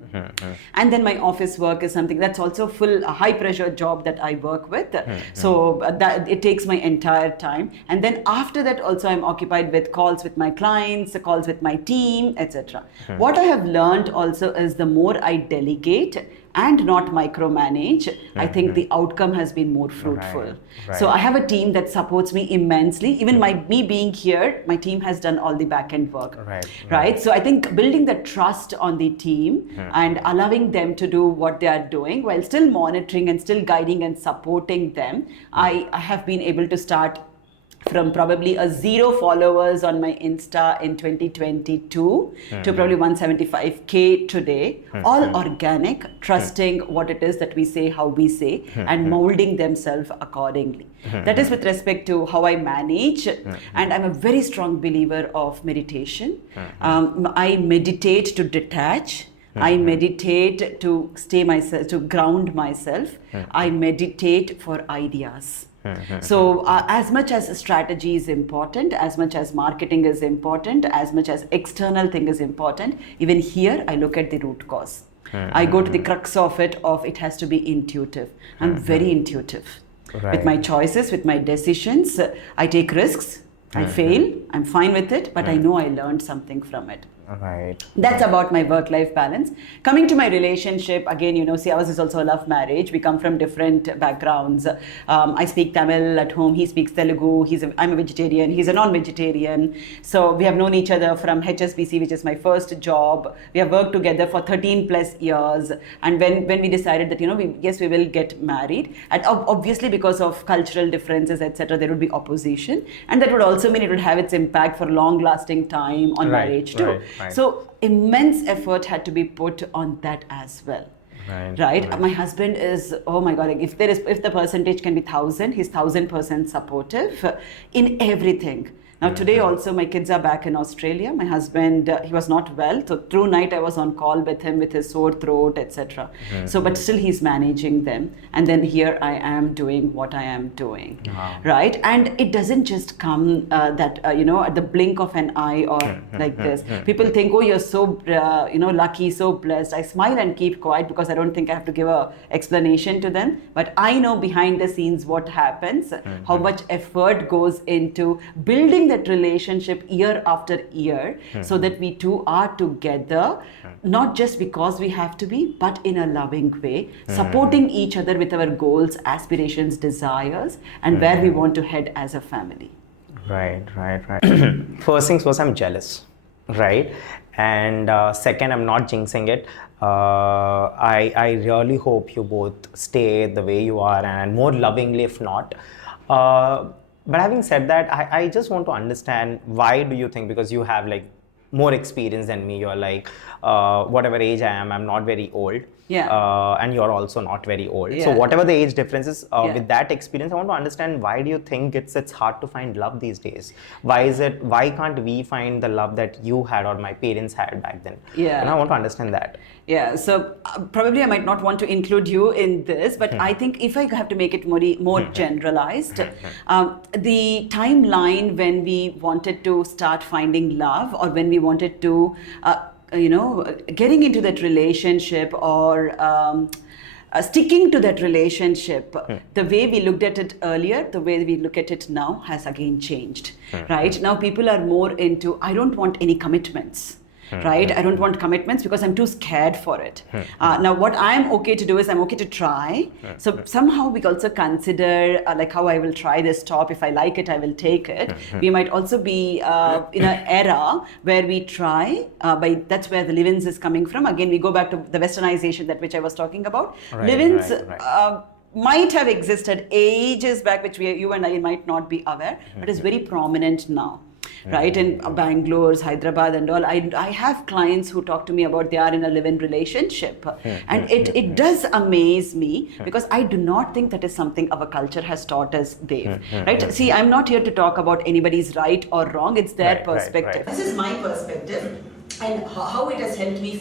And then my office work is something that's also a high pressure job that I work with. So that it takes my entire time. And then after that also I'm occupied with calls with my clients, calls with my team, etc. What I have learned also is the more I delegate and not micromanage, I think the outcome has been more fruitful. So I have a team that supports me immensely. Even me being here, my team has done all the back end work. Right? So I think building the trust on the team and allowing them to do what they are doing while still monitoring and still guiding and supporting them, I have been able to start from probably 0 followers on my Insta in 2022 to probably 175K today, all organic, trusting what it is that we say, how we say, and molding themselves accordingly. That is with respect to how I manage. And I'm a very strong believer of meditation. I meditate to detach. I meditate to stay myself, to ground myself. I meditate for ideas. So as much as strategy is important, as much as marketing is important, as much as external thing is important, even here I look at the root cause. I go to the crux of it has to be intuitive. I'm very intuitive. Right. With my choices, with my decisions. I take risks, I fail, I'm fine with it, but I know I learned something from it. Right. That's about my work-life balance. Coming to my relationship, again, you know, see, ours is also a love marriage. We come from different backgrounds. I speak Tamil at home. He speaks Telugu. I'm a vegetarian. He's a non-vegetarian. So we have known each other from HSBC, which is my first job. We have worked together for 13 plus years. And when we decided that, you know, we will get married. And obviously because of cultural differences, etc., there would be opposition. And that would also mean it would have its impact for long-lasting time on marriage too. Right. So immense effort had to be put on that as well. Right. My husband is, oh my God, if the percentage can be 1,000, he's 1,000% supportive in everything. Now today also my kids are back in Australia. My husband, he was not well. So through night I was on call with him with his sore throat, etc. So but still he's managing them. And then here I am doing what I am doing. Right. And it doesn't just come you know, at the blink of an eye or like this. People think, oh, you're so, you know, lucky, so blessed. I smile and keep quiet because I don't think I have to give a explanation to them. But I know behind the scenes what happens, how much effort goes into building that relationship year after year, so that we two are together, not just because we have to be, but in a loving way, supporting each other with our goals, aspirations, desires, and where we want to head as a family. Right. First things first, I'm jealous, right? And second, I'm not jinxing it. I really hope you both stay the way you are and more lovingly, if not. But having said that, I just want to understand, why do you think, because you have like more experience than me, you're like, whatever age I am, I'm not very old. Yeah. And you're also not very old. Yeah. So whatever the age differences, with that experience, I want to understand, why do you think it's hard to find love these days? Why can't we find the love that you had or my parents had back then? Yeah. And I want to understand that. Yeah, so probably I might not want to include you in this, but I think if I have to make it more generalized, the timeline when we wanted to start finding love, or when we wanted to, you know, getting into that relationship, or sticking to that relationship, the way we looked at it earlier, the way we look at it now has again changed. Right? Now people are more into, I don't want any commitments. Right? I don't want commitments because I'm too scared for it. Now what I'm okay to do is I'm okay to try. So somehow we also consider like how I will try this top. If I like it, I will take it. We might also be in an era where we try, that's where the live-ins is coming from. Again, we go back to the westernization, that which I was talking about. Live-ins might have existed ages back, which you and I might not be aware, but is very prominent now. Right, in Bangalore, Hyderabad and all, I have clients who talk to me about they are in a live-in relationship, and it does amaze me, because I do not think that is something our culture has taught us, Dave. Right? See, I'm not here to talk about anybody's right or wrong, it's their perspective. This is my perspective, and how it has helped me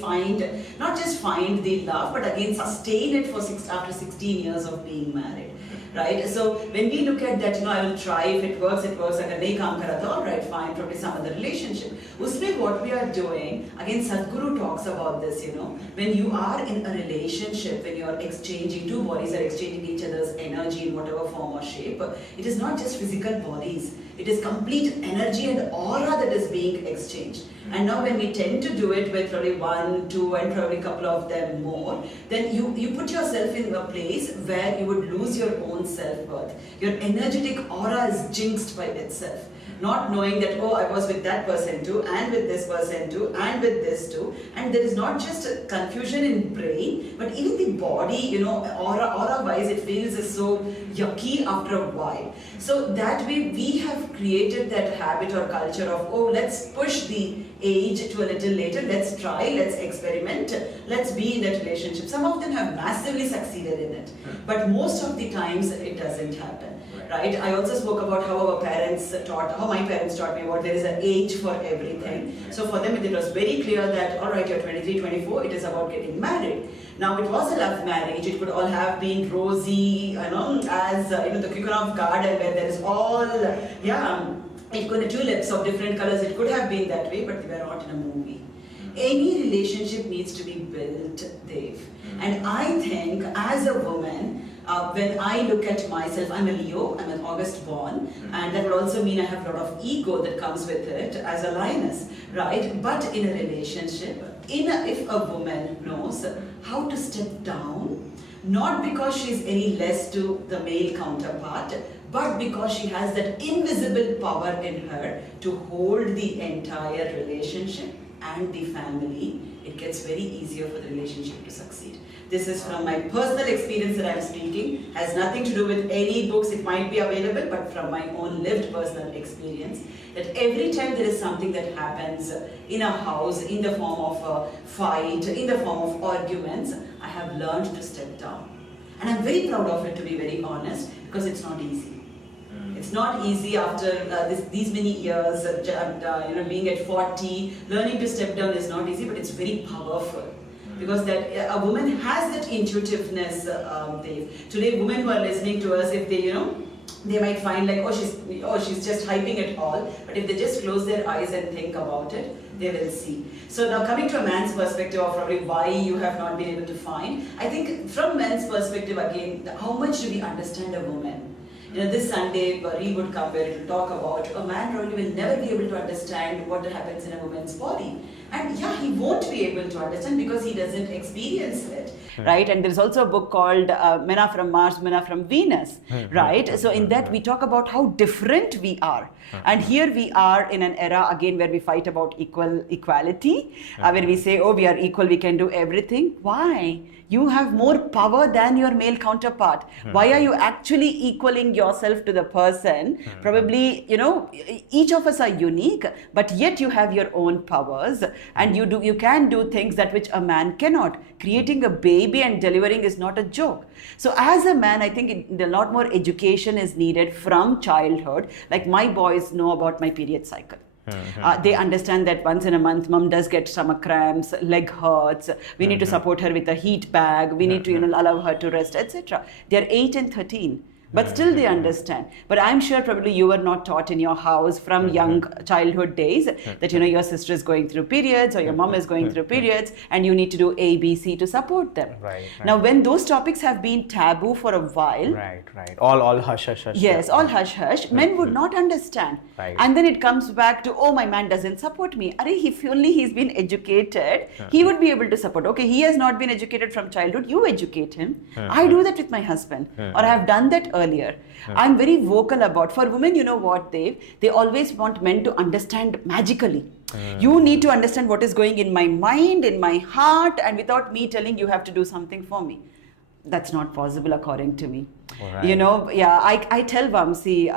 not just find the love, but again sustain it after 16 years of being married. Right? So when we look at that, you know, I will try, if it works, agar nahi kaam kara to, all right, fine, probably some other relationship. Usme what we are doing, again Sadhguru talks about this, you know, when you are in a relationship, when you are exchanging, two bodies are exchanging each other's energy in whatever form or shape, it is not just physical bodies, it is complete energy and aura that is being exchanged. And now when we tend to do it with probably 1, 2 and probably a couple of them more, then you put yourself in a place where you would lose your own self-worth. Your energetic aura is jinxed by itself. Not knowing that, oh, I was with that person too, and with this person too, and with this too. And there is not just a confusion in brain, but even the body, you know, aura-wise, it feels so yucky after a while. So that way we have created that habit or culture of, oh, let's push the age to a little later, let's try, let's experiment, let's be in that relationship. Some of them have massively succeeded in it, but most of the times it doesn't happen. Right? I also spoke about how our parents taught, how my parents taught me about there is an age for everything. So for them it was very clear that, all right, you're 23, 24, it is about getting married. Now it was a love marriage, it could all have been rosy, as the Kukunov garden where there is all, it could have tulips of different colors, it could have been that way, but we were not in a movie. Any relationship needs to be built, Dave. And I think as a woman, when I look at myself, I'm a Leo, I'm an August born, and that will also mean I have a lot of ego that comes with it as a lioness, right? But in a relationship, if a woman knows how to step down, not because she's any less to the male counterpart, but because she has that invisible power in her to hold the entire relationship and the family, it gets very easier for the relationship to succeed. This is from my personal experience that I'm speaking, has nothing to do with any books, it might be available, but from my own lived personal experience, that every time there is something that happens in a house in the form of a fight, in the form of arguments, I have learned to step down. And I'm very proud of it, to be very honest, because it's not easy. It's not easy after these many years, being at 40, learning to step down is not easy, but it's very powerful. Because that a woman has that intuitiveness, Dave. Today, women who are listening to us, if they, they might find like, she's just hyping it all. But if they just close their eyes and think about it, they will see. So now coming to a man's perspective of probably why you have not been able to find, I think from men's perspective again, how much do we understand a woman? This Sunday, Bari would come where it will talk about a man probably will never be able to understand what happens in a woman's body. And he won't be able to understand because he doesn't experience it, right? And there's also a book called Men Are From Mars, Men Are From Venus, right? So in that we talk about how different we are. And here we are in an era again where we fight about equality, where we say, we are equal, we can do everything. Why? You have more power than your male counterpart. Why are you actually equaling yourself to the person? Probably, each of us are unique, but yet you have your own powers, and you can do things that which a man cannot. Creating a baby and delivering is not a joke. So as a man, I think a lot more education is needed from childhood. Like my boys know about my period cycle. They understand that once in a month, mom does get stomach cramps, leg hurts. We need to support her with a heat bag. We need to, allow her to rest, etc. They are 8 and 13. But still they understand. But I'm sure probably you were not taught in your house from young childhood days that, your sister is going through periods or your mom is going through periods and you need to do A, B, C to support them. Right. Now, when those topics have been taboo for a while. Right. All hush, hush, hush. Yes, all hush, hush. Men would not understand. Right. And then it comes back to, my man doesn't support me. If only he's been educated, he would be able to support. Okay, he has not been educated from childhood. You educate him. I do that with my husband. Or I have done that earlier. I'm very vocal about, for women, you know what, Dave? They always want men to understand magically. You need to understand what is going in my mind, in my heart, and without me telling you have to do something for me. That's not possible according to me. Right. I tell Vamsi,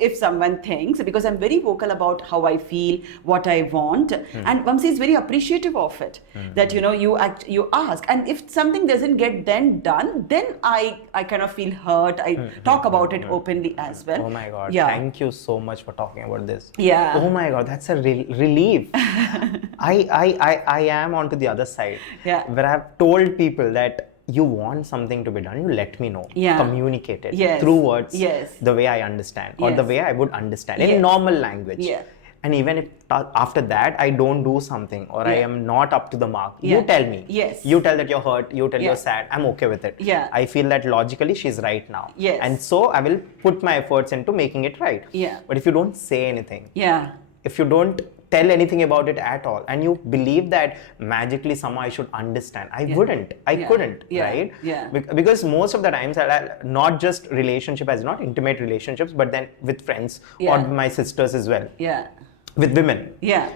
if someone thinks, because I'm very vocal about how I feel, what I want, and Vamsi is very appreciative of it, that, you ask. And if something doesn't get done, then I kind of feel hurt. I talk about it openly as well. Oh my God. Yeah. Thank you so much for talking about this. Yeah. Oh my God. That's a relief. I am onto the other side. Yeah. Where I have told people that you want something to be done, you let me know. Yeah. Communicate it Yes. through words, Yes. the way I understand or Yes. the way I would understand Yes. in normal language. Yeah. And even if after that I don't do something or I am not up to the mark, Yeah. you tell me. Yes. You tell that you're hurt, you tell Yeah. you're sad, I'm okay with it. Yeah. I feel that logically she's right now. Yes. And so I will put my efforts into making it right. Yeah. But if you don't say anything, Yeah. if you don't tell anything about it at all and you believe that magically somehow I should understand, I wouldn't, I couldn't, right? Yeah. Because most of the times, not just relationship as not intimate relationships, but then with friends or my sisters as well, Yeah. with women, Yeah.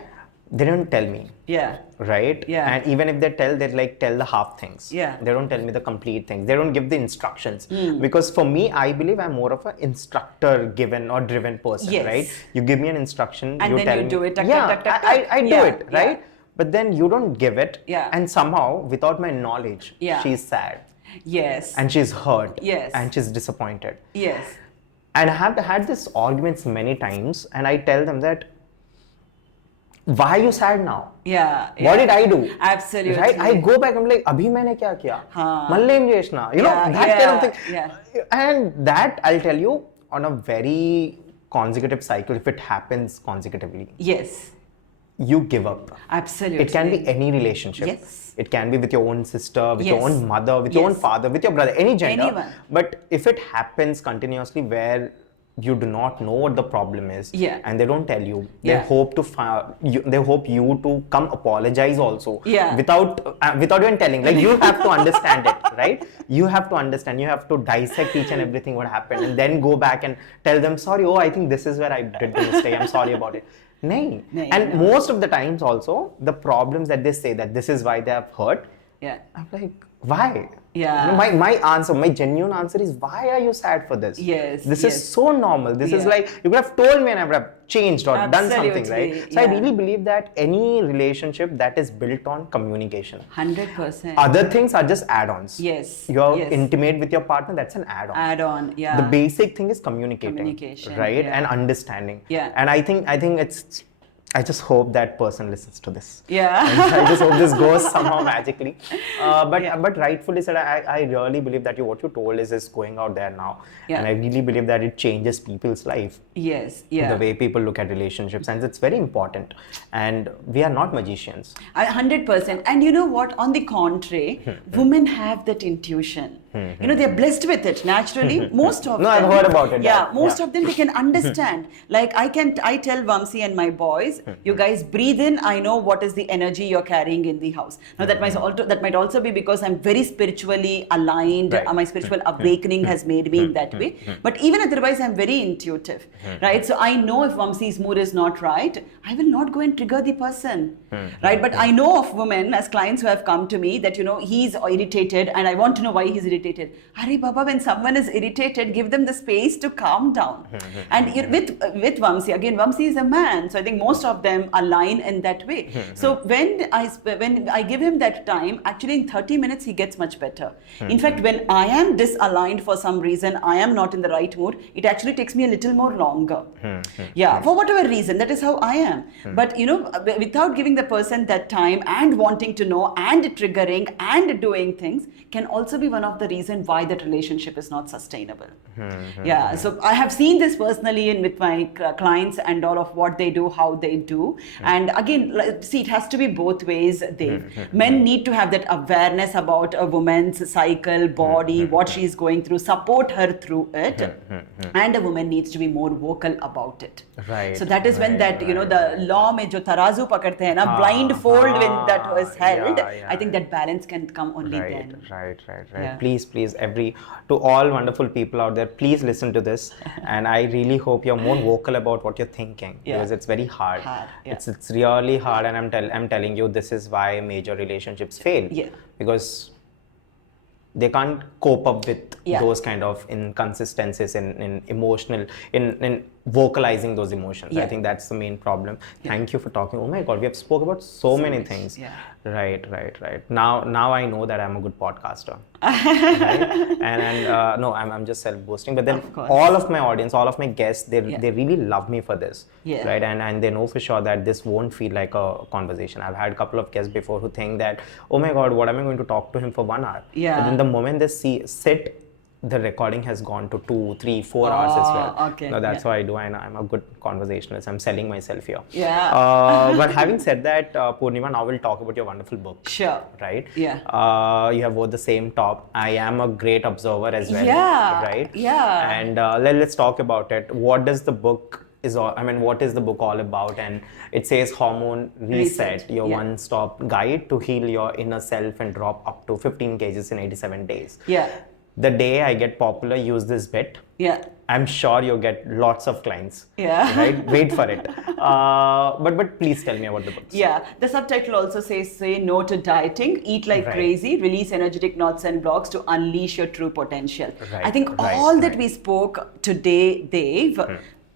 they don't tell me, Yeah. right? Yeah. And even if they tell, they tell the half things. Yeah. They don't tell me the complete things. They don't give the instructions. Because for me, I believe I'm more of an instructor given or driven person, Yes. right? You give me an instruction, And you then tell you me. do it. Tuck, Yeah, tuck, tuck, tuck, I tuck. do Yeah, it, right? yeah. But then you don't give it. Yeah. And somehow, without my knowledge, Yeah. she's sad. Yes. And she's hurt. Yes. And she's disappointed. Yes. And I have had this arguments many times, and I tell them that, why are you sad now? Yeah. What did I do? Absolutely. Right? I go back, I'm like, abhi maine kya kiya? Mallim Jeshna. You know, that kind of thing. Yeah. And that, I'll tell you, on a very consecutive cycle, if it happens consecutively, Yes. you give up. Absolutely. It can be any relationship. Yes. It can be with your own sister, with your Yes. own mother, with your own Yes. father, with your brother, any gender. Anyone. But if it happens continuously where you do not know what the problem is, Yeah. and they don't tell you, Yeah. they hope they hope you to come apologize also, Yeah. without even telling. Like, you have to understand it, right? You have to understand. You have to dissect each and everything what happened, and then go back and tell them, sorry, oh, I think this is where I did the mistake. I'm sorry about it. Nahin. And no. most of the times also, the problems that they say that this is why they have hurt, Yeah. I'm like, why? Yeah. My answer, my genuine answer is, why are you sad for this? Yes, This yes. is so normal. This is Yeah. like, you could have told me and I would have changed or done something, Absolutely, right? So I yeah. really believe that any relationship that is built on communication. 100%. Other things are just add-ons. Yes. You're yes. intimate with your partner, that's an add-on. Add on. Yeah. The basic thing is communicating, Communication, right? yeah. And understanding. Yeah. And I think I just hope that person listens to this. Yeah. I just hope this goes somehow magically. Yeah. But rightfully said, I really believe that what you told is going out there now. Yeah. And I really believe that it changes people's life. Yes. Yeah. The way people look at relationships, and it's very important. And we are not magicians. 100%. And you know what? On the contrary, women have that intuition. You know, they're blessed with it naturally. Most of No, them. I've heard about it. Yeah, Yeah. most Yeah. of them, they can understand. Like I tell Vamsi and my boys, you guys breathe in. I know what is the energy you're carrying in the house. Now that might also be because I'm very spiritually aligned. Right. My spiritual awakening has made me in that way. But even otherwise, I'm very intuitive, right? So I know if Vamsi's mood is not right, I will not go and trigger the person, right? But I know of women as clients who have come to me that, you know, he's irritated and I want to know why he's irritated. Arey Baba, when someone is irritated, give them the space to calm down. And with Vamsi, again, Vamsi is a man, so I think most of them align in that way. So when I give him that time, actually in 30 minutes he gets much better. In fact, when I am disaligned for some reason, I am not in the right mood, it actually takes me a little more longer. Yeah, for whatever reason, that is how I am. But you know, without giving the person that time and wanting to know and triggering and doing things can also be one of the reason why that relationship is not sustainable. Yeah, so I have seen this personally with my clients and all of what they do, how they do. And again, see, it has to be both ways, Dave. Men need to have that awareness about a woman's cycle, body, what she is going through, support her through it. And a woman needs to be more vocal about it. Right. So that is when that, you know, the law mein jo tarazu pakadte hai na, blindfold when that was held, I think that balance can come only then. Right. Yeah. Please, to all wonderful people out there, please listen to this. And I really hope you're more vocal about what you're thinking, because it's very hard. Yeah. It's really hard, and I'm telling you, this is why major relationships fail. Yeah. Because they can't cope up with Yeah. those kind of inconsistencies in emotional, in vocalizing those emotions. Yeah. I think that's the main problem. Thank you for talking. Oh my God, we have spoke about so many much. things. Yeah. Right. Now I know that I'm a good podcaster. Right? And no, I'm just self-boasting. But then Of course. all of my audience, all of my guests, they really love me for this. Yeah. Right? And they know for sure that this won't feel like a conversation. I've had a couple of guests before who think that, oh my God, what am I going to talk to him for 1 hour? Yeah. But then the moment they sit, the recording has gone to 2, 3, 4 hours as well. Okay. No, that's why I do. I'm a good conversationalist. I'm selling myself here. Yeah. But having said that, Poornima, now we'll talk about your wonderful book. Sure. Right? Yeah. You have both the same top. I am a great observer as well. Yeah. Right? Yeah. And let's talk about it. What does the book what is the book all about? And it says Hormone Reset, your one-stop guide to heal your inner self and drop up to 15 kgs in 87 days. Yeah. The day I get popular, use this bit. Yeah. I'm sure you'll get lots of clients. Yeah. Right? Wait for it. But please tell me about the books. Yeah. The subtitle also says, say no to dieting, eat like crazy, release energetic knots and blocks to unleash your true potential. Right. I think all that we spoke today, Dave,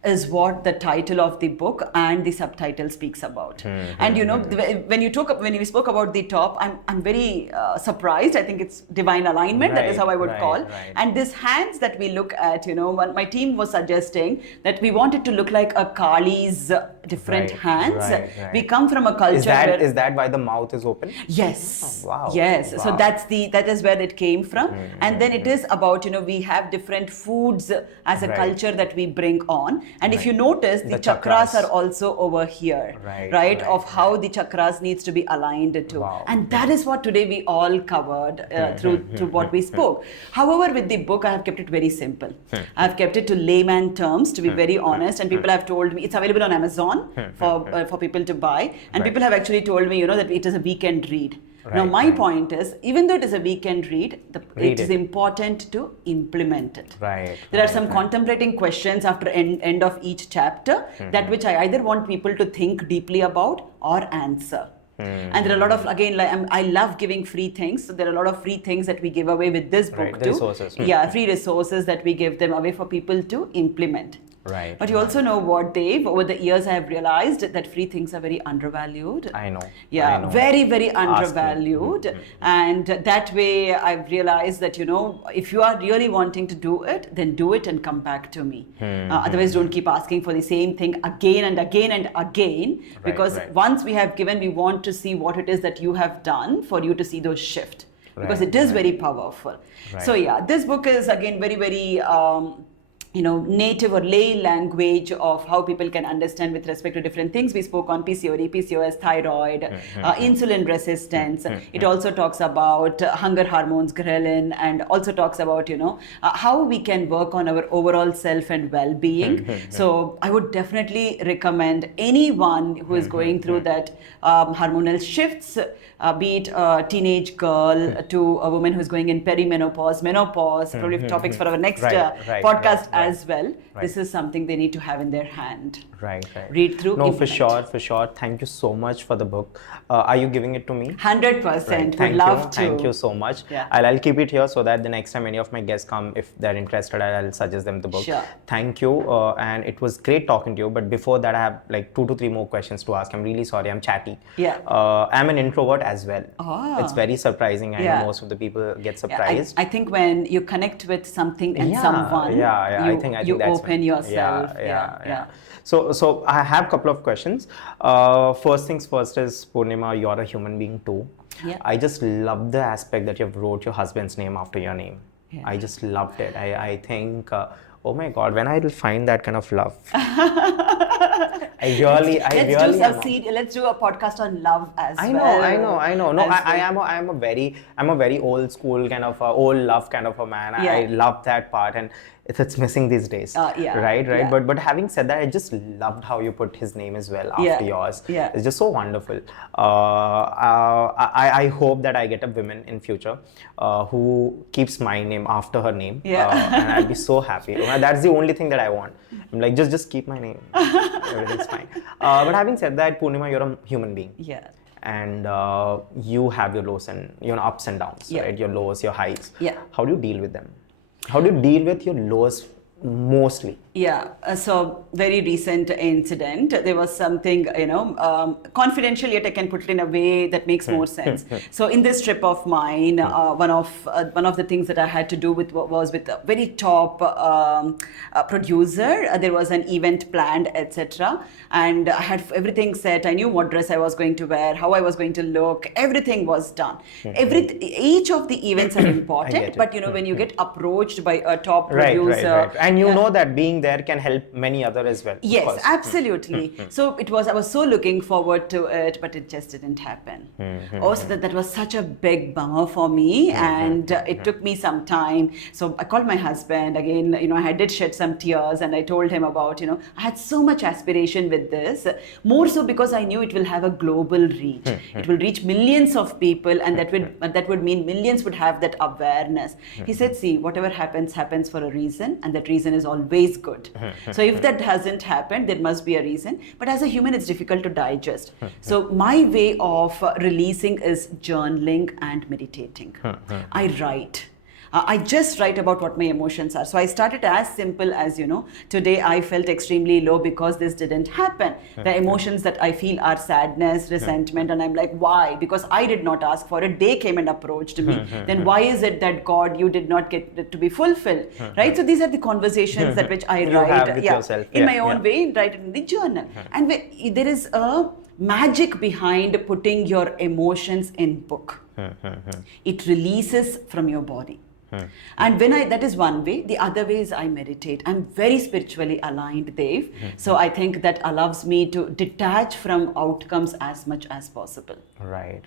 is what the title of the book and the subtitle speaks about. And you know, when we spoke about the top, I'm very surprised. I think it's divine alignment. That is how I would call. Right. And this hands that we look at, you know, my team was suggesting that we want it to look like a Kali's different hands. Right. We come from a culture Is that why the mouth is open? Yes. Oh, wow. Yes. Wow. So that is where it came from. And then it is about, you know, we have different foods as a culture that we bring on. And if you notice, the chakras are also over here, right? Of how the chakras needs to be aligned to. Wow. And that is what today we all covered through what we spoke. However, with the book, I have kept it very simple. I have kept it to layman terms, to be very honest. And people have told me, it's available on Amazon for people to buy. And people have actually told me, you know, that it is a weekend read. Now, my point is, even though it is a weekend read, it is important to implement it. There are some contemplating questions after end of each chapter, that which I either want people to think deeply about or answer. And there are a lot of, again, like I love giving free things. So there are a lot of free things that we give away with this book too. Resources. Yeah, free resources that we give them away for people to implement. But you also know what, Dave, over the years I have realized that free things are very undervalued. I know. Yeah, I know. very, very undervalued. And that way I've realized that, you know, if you are really wanting to do it, then do it and come back to me. Otherwise, don't keep asking for the same thing again and again and again. Because once we have given, we want to see what it is that you have done for you to see those shift. Because it is very powerful. So yeah, this book is again very, very you know, native or lay language of how people can understand with respect to different things. We spoke on PCOD, PCOS, thyroid, insulin resistance. It also talks about hunger hormones, ghrelin, and also talks about, you know, how we can work on our overall self and well-being. So I would definitely recommend anyone who is going through that hormonal shifts, be it a teenage girl to a woman who's going in perimenopause, menopause, probably topics for our next podcast as well. This is something they need to have in their hand. Read through. No, for sure. Thank you so much for the book. Are you giving it to me? 100%. Would love to. Thank you so much. I'll keep it here so that the next time any of my guests come, if they're interested, I'll suggest them the book. Thank you. And it was great talking to you. But before that, I have like 2 to 3 more questions to ask. I'm really sorry. I'm chatty. I'm an introvert as well. It's very surprising. I know most of the people get surprised. I think when you connect with something and someone, I think you that's open yourself. So I have a couple of questions. First things first is, Poornima, you're a human being too. I just love the aspect that you've wrote your husband's name after your name. I just loved it. I think, oh my God, when I will find that kind of love. Let's do a podcast on love as I well. know. No, I'm a very old school kind of old love kind of a man. I love that part, and it's missing these days. Right. But having said that, I just loved how you put his name as well after yours. It's just so wonderful. I hope that I get a woman in future who keeps my name after her name, and I'll be so happy. That's the only thing that I want. I'm like, just keep my name. Everything's fine. But having said that, Poornima, you're a human being. And you have your lows and ups and downs, right? Your lows, your highs. How do you deal with them? How do you deal with your lows mostly? So very recent incident. There was something, confidential, yet I can put it in a way that makes more sense. So in this trip of mine, one of the things that I had to do was with a very top producer. There was an event planned, etc. And I had everything set. I knew what dress I was going to wear, how I was going to look. Everything was done. Each of the events are important, but when you get approached by a top producer, and you know that being there can help many other as well. Yes, absolutely. So I was so looking forward to it, but it just didn't happen. Also, that was such a big bummer for me, and it took me some time. So I called my husband again. I did shed some tears, and I told him about I had so much aspiration with this, more so because I knew it will have a global reach. It will reach millions of people, and that would mean millions would have that awareness. He said, "See, whatever happens for a reason, and that reason is always good. So if that hasn't happened, there must be a reason. But as a human, it's difficult to digest. So my way of releasing is journaling and meditating. I write. I just write about what my emotions are. So I started as simple as, today I felt extremely low because this didn't happen. The emotions that I feel are sadness, resentment, and I'm like, why? Because I did not ask for it. They came and approached me. Then why is it that God, you did not get it to be fulfilled, right? So these are the conversations that which I You write have with yourself. in my own way, write it in the journal. And there is a magic behind putting your emotions in book. It releases from your body. And that is one way. The other way is I meditate. I'm very spiritually aligned, Dave. So I think that allows me to detach from outcomes as much as possible. Right.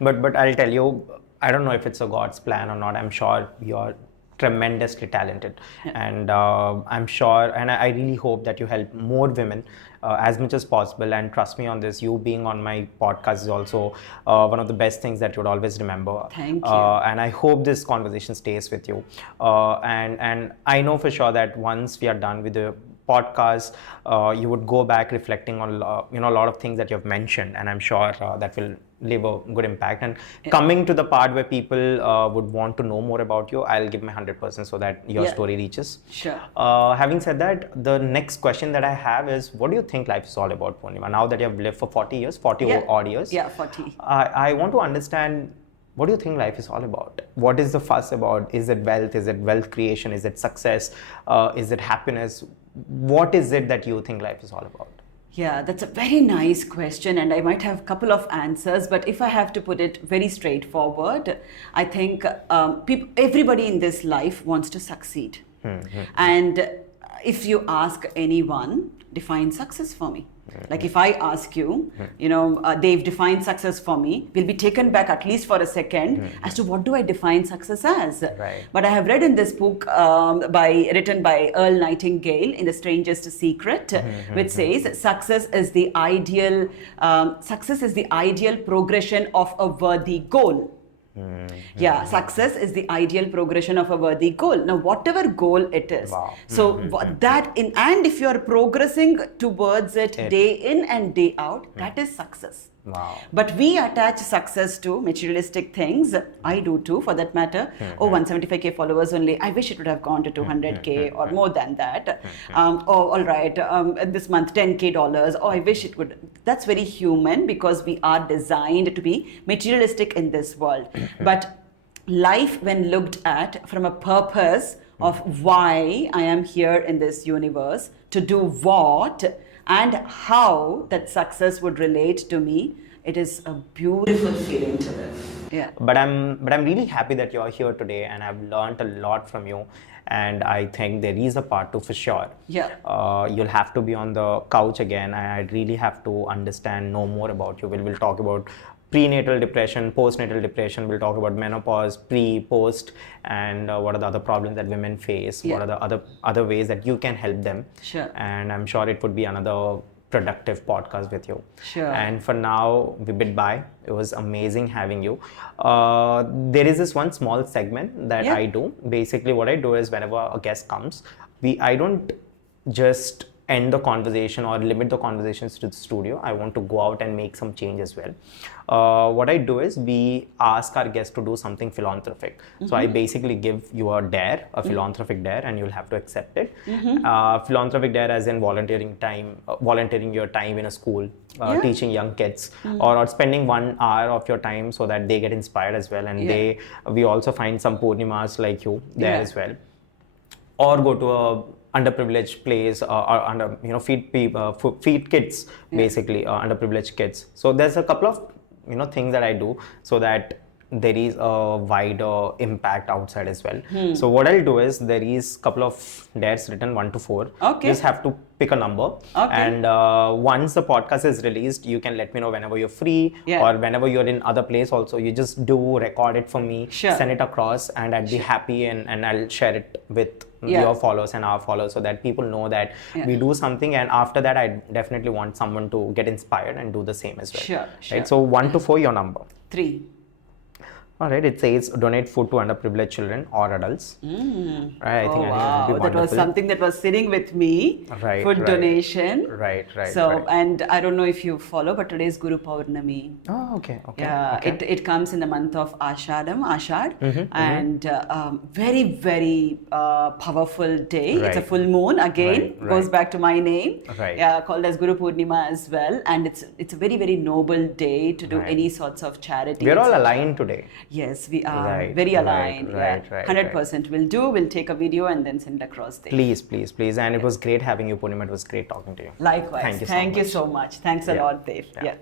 But I'll tell you, I don't know if it's a God's plan or not. I'm sure you're tremendously talented, and I'm sure, and I really hope that you help more women as much as possible. And trust me on this, you being on my podcast is also one of the best things that you would always remember. Thank you. And I hope this conversation stays with you. And I know for sure that once we are done with the podcast, you would go back reflecting on a lot of things that you've mentioned, and I'm sure that will leave a good impact. And coming to the part where people would want to know more about you, I'll give my 100% so that your story reaches. Sure. Having said that, the next question that I have is, what do you think life is all about, Poornima? Now that you have lived for 40 years, 40 odd years. Yeah, 40. I want to understand, what do you think life is all about? What is the fuss about? Is it wealth? Is it wealth creation? Is it success? Is it happiness? What is it that you think life is all about? Yeah, that's a very nice question, and I might have a couple of answers, but if I have to put it very straightforward, I think everybody in this life wants to succeed. And if you ask anyone, define success for me. Like if I ask you, they've defined success for me, we'll be taken back at least for a second as to what do I define success as. Right. But I have read in this book written by Earl Nightingale in The Strangest Secret, which says success is the ideal progression of a worthy goal. Yeah, success is the ideal progression of a worthy goal. Now, whatever goal it is. Wow. So and if you are progressing towards it day in and day out, that is success. Wow. But we attach success to materialistic things. I do too, for that matter. 175k followers only. I wish it would have gone to 200k or more than that. All right, this month $10k. Oh, I wish it would. That's very human because we are designed to be materialistic in this world. But life, when looked at from a purpose of why I am here in this universe, to do what, and how that success would relate to me, it is a beautiful feeling to live. Yeah. But I'm really happy that you're here today, and I've learned a lot from you. And I think there is a part two for sure. Yeah. You'll have to be on the couch again. I really have to know more about you. We'll talk about prenatal depression, postnatal depression. We'll talk about menopause, pre, post, and what are the other problems that women face. Yeah. What are the other ways that you can help them. Sure. And I'm sure it would be another productive podcast with you. Sure. And for now, we bid bye. It was amazing having you. There is this one small segment that I do. Basically, what I do is whenever a guest comes, I don't just end the conversation or limit the conversations to the studio. I want to go out and make some change as well. What I do is we ask our guests to do something philanthropic. So I basically give you a dare, a philanthropic dare, and you'll have to accept it. Philanthropic dare as in volunteering your time in a school, teaching young kids, or spending 1 hour of your time so that they get inspired as well. And we also find some Poornimas like you there as well. Or go to a underprivileged place or feed kids, basically underprivileged kids. So there's a couple of things that I do so that there is a wider impact outside as well. So what I'll do is there is a couple of dares written 1 to 4. Okay. You just have to pick a number. Okay. And once the podcast is released, you can let me know whenever you're free or whenever you're in other place also. You just do record it for me, send it across, and I'd be happy and I'll share it with your followers and our followers so that people know that we do something. And after that, I definitely want someone to get inspired and do the same as well. Sure. Right? So 1 to 4, your number. 3. All right, it says donate food to underprivileged children or adults. Right, I think it would be Wow, that was wonderful. something that was sitting with me. Right, Food right. donation. Right. So, and I don't know if you follow, but today is Guru Poornami. Oh, okay. Yeah, Okay. it comes in the month of Ashad, and very, very powerful day. It's a Right. full moon again, Right, goes right. back to my name. Right. Yeah, called as Guru Poornima as well, and it's a very, very noble day to do Right. any sorts of charity. We're all etc. aligned today. Yes, we are Right, very right, aligned. right, Yeah, right, 100%. We'll take a video and then send it across there. Please. And it was great having you, Poornima. It was great talking to you. Likewise. Thank you so Thank you much. so much. Thanks a Yeah. lot, Dave. Yeah. Yeah.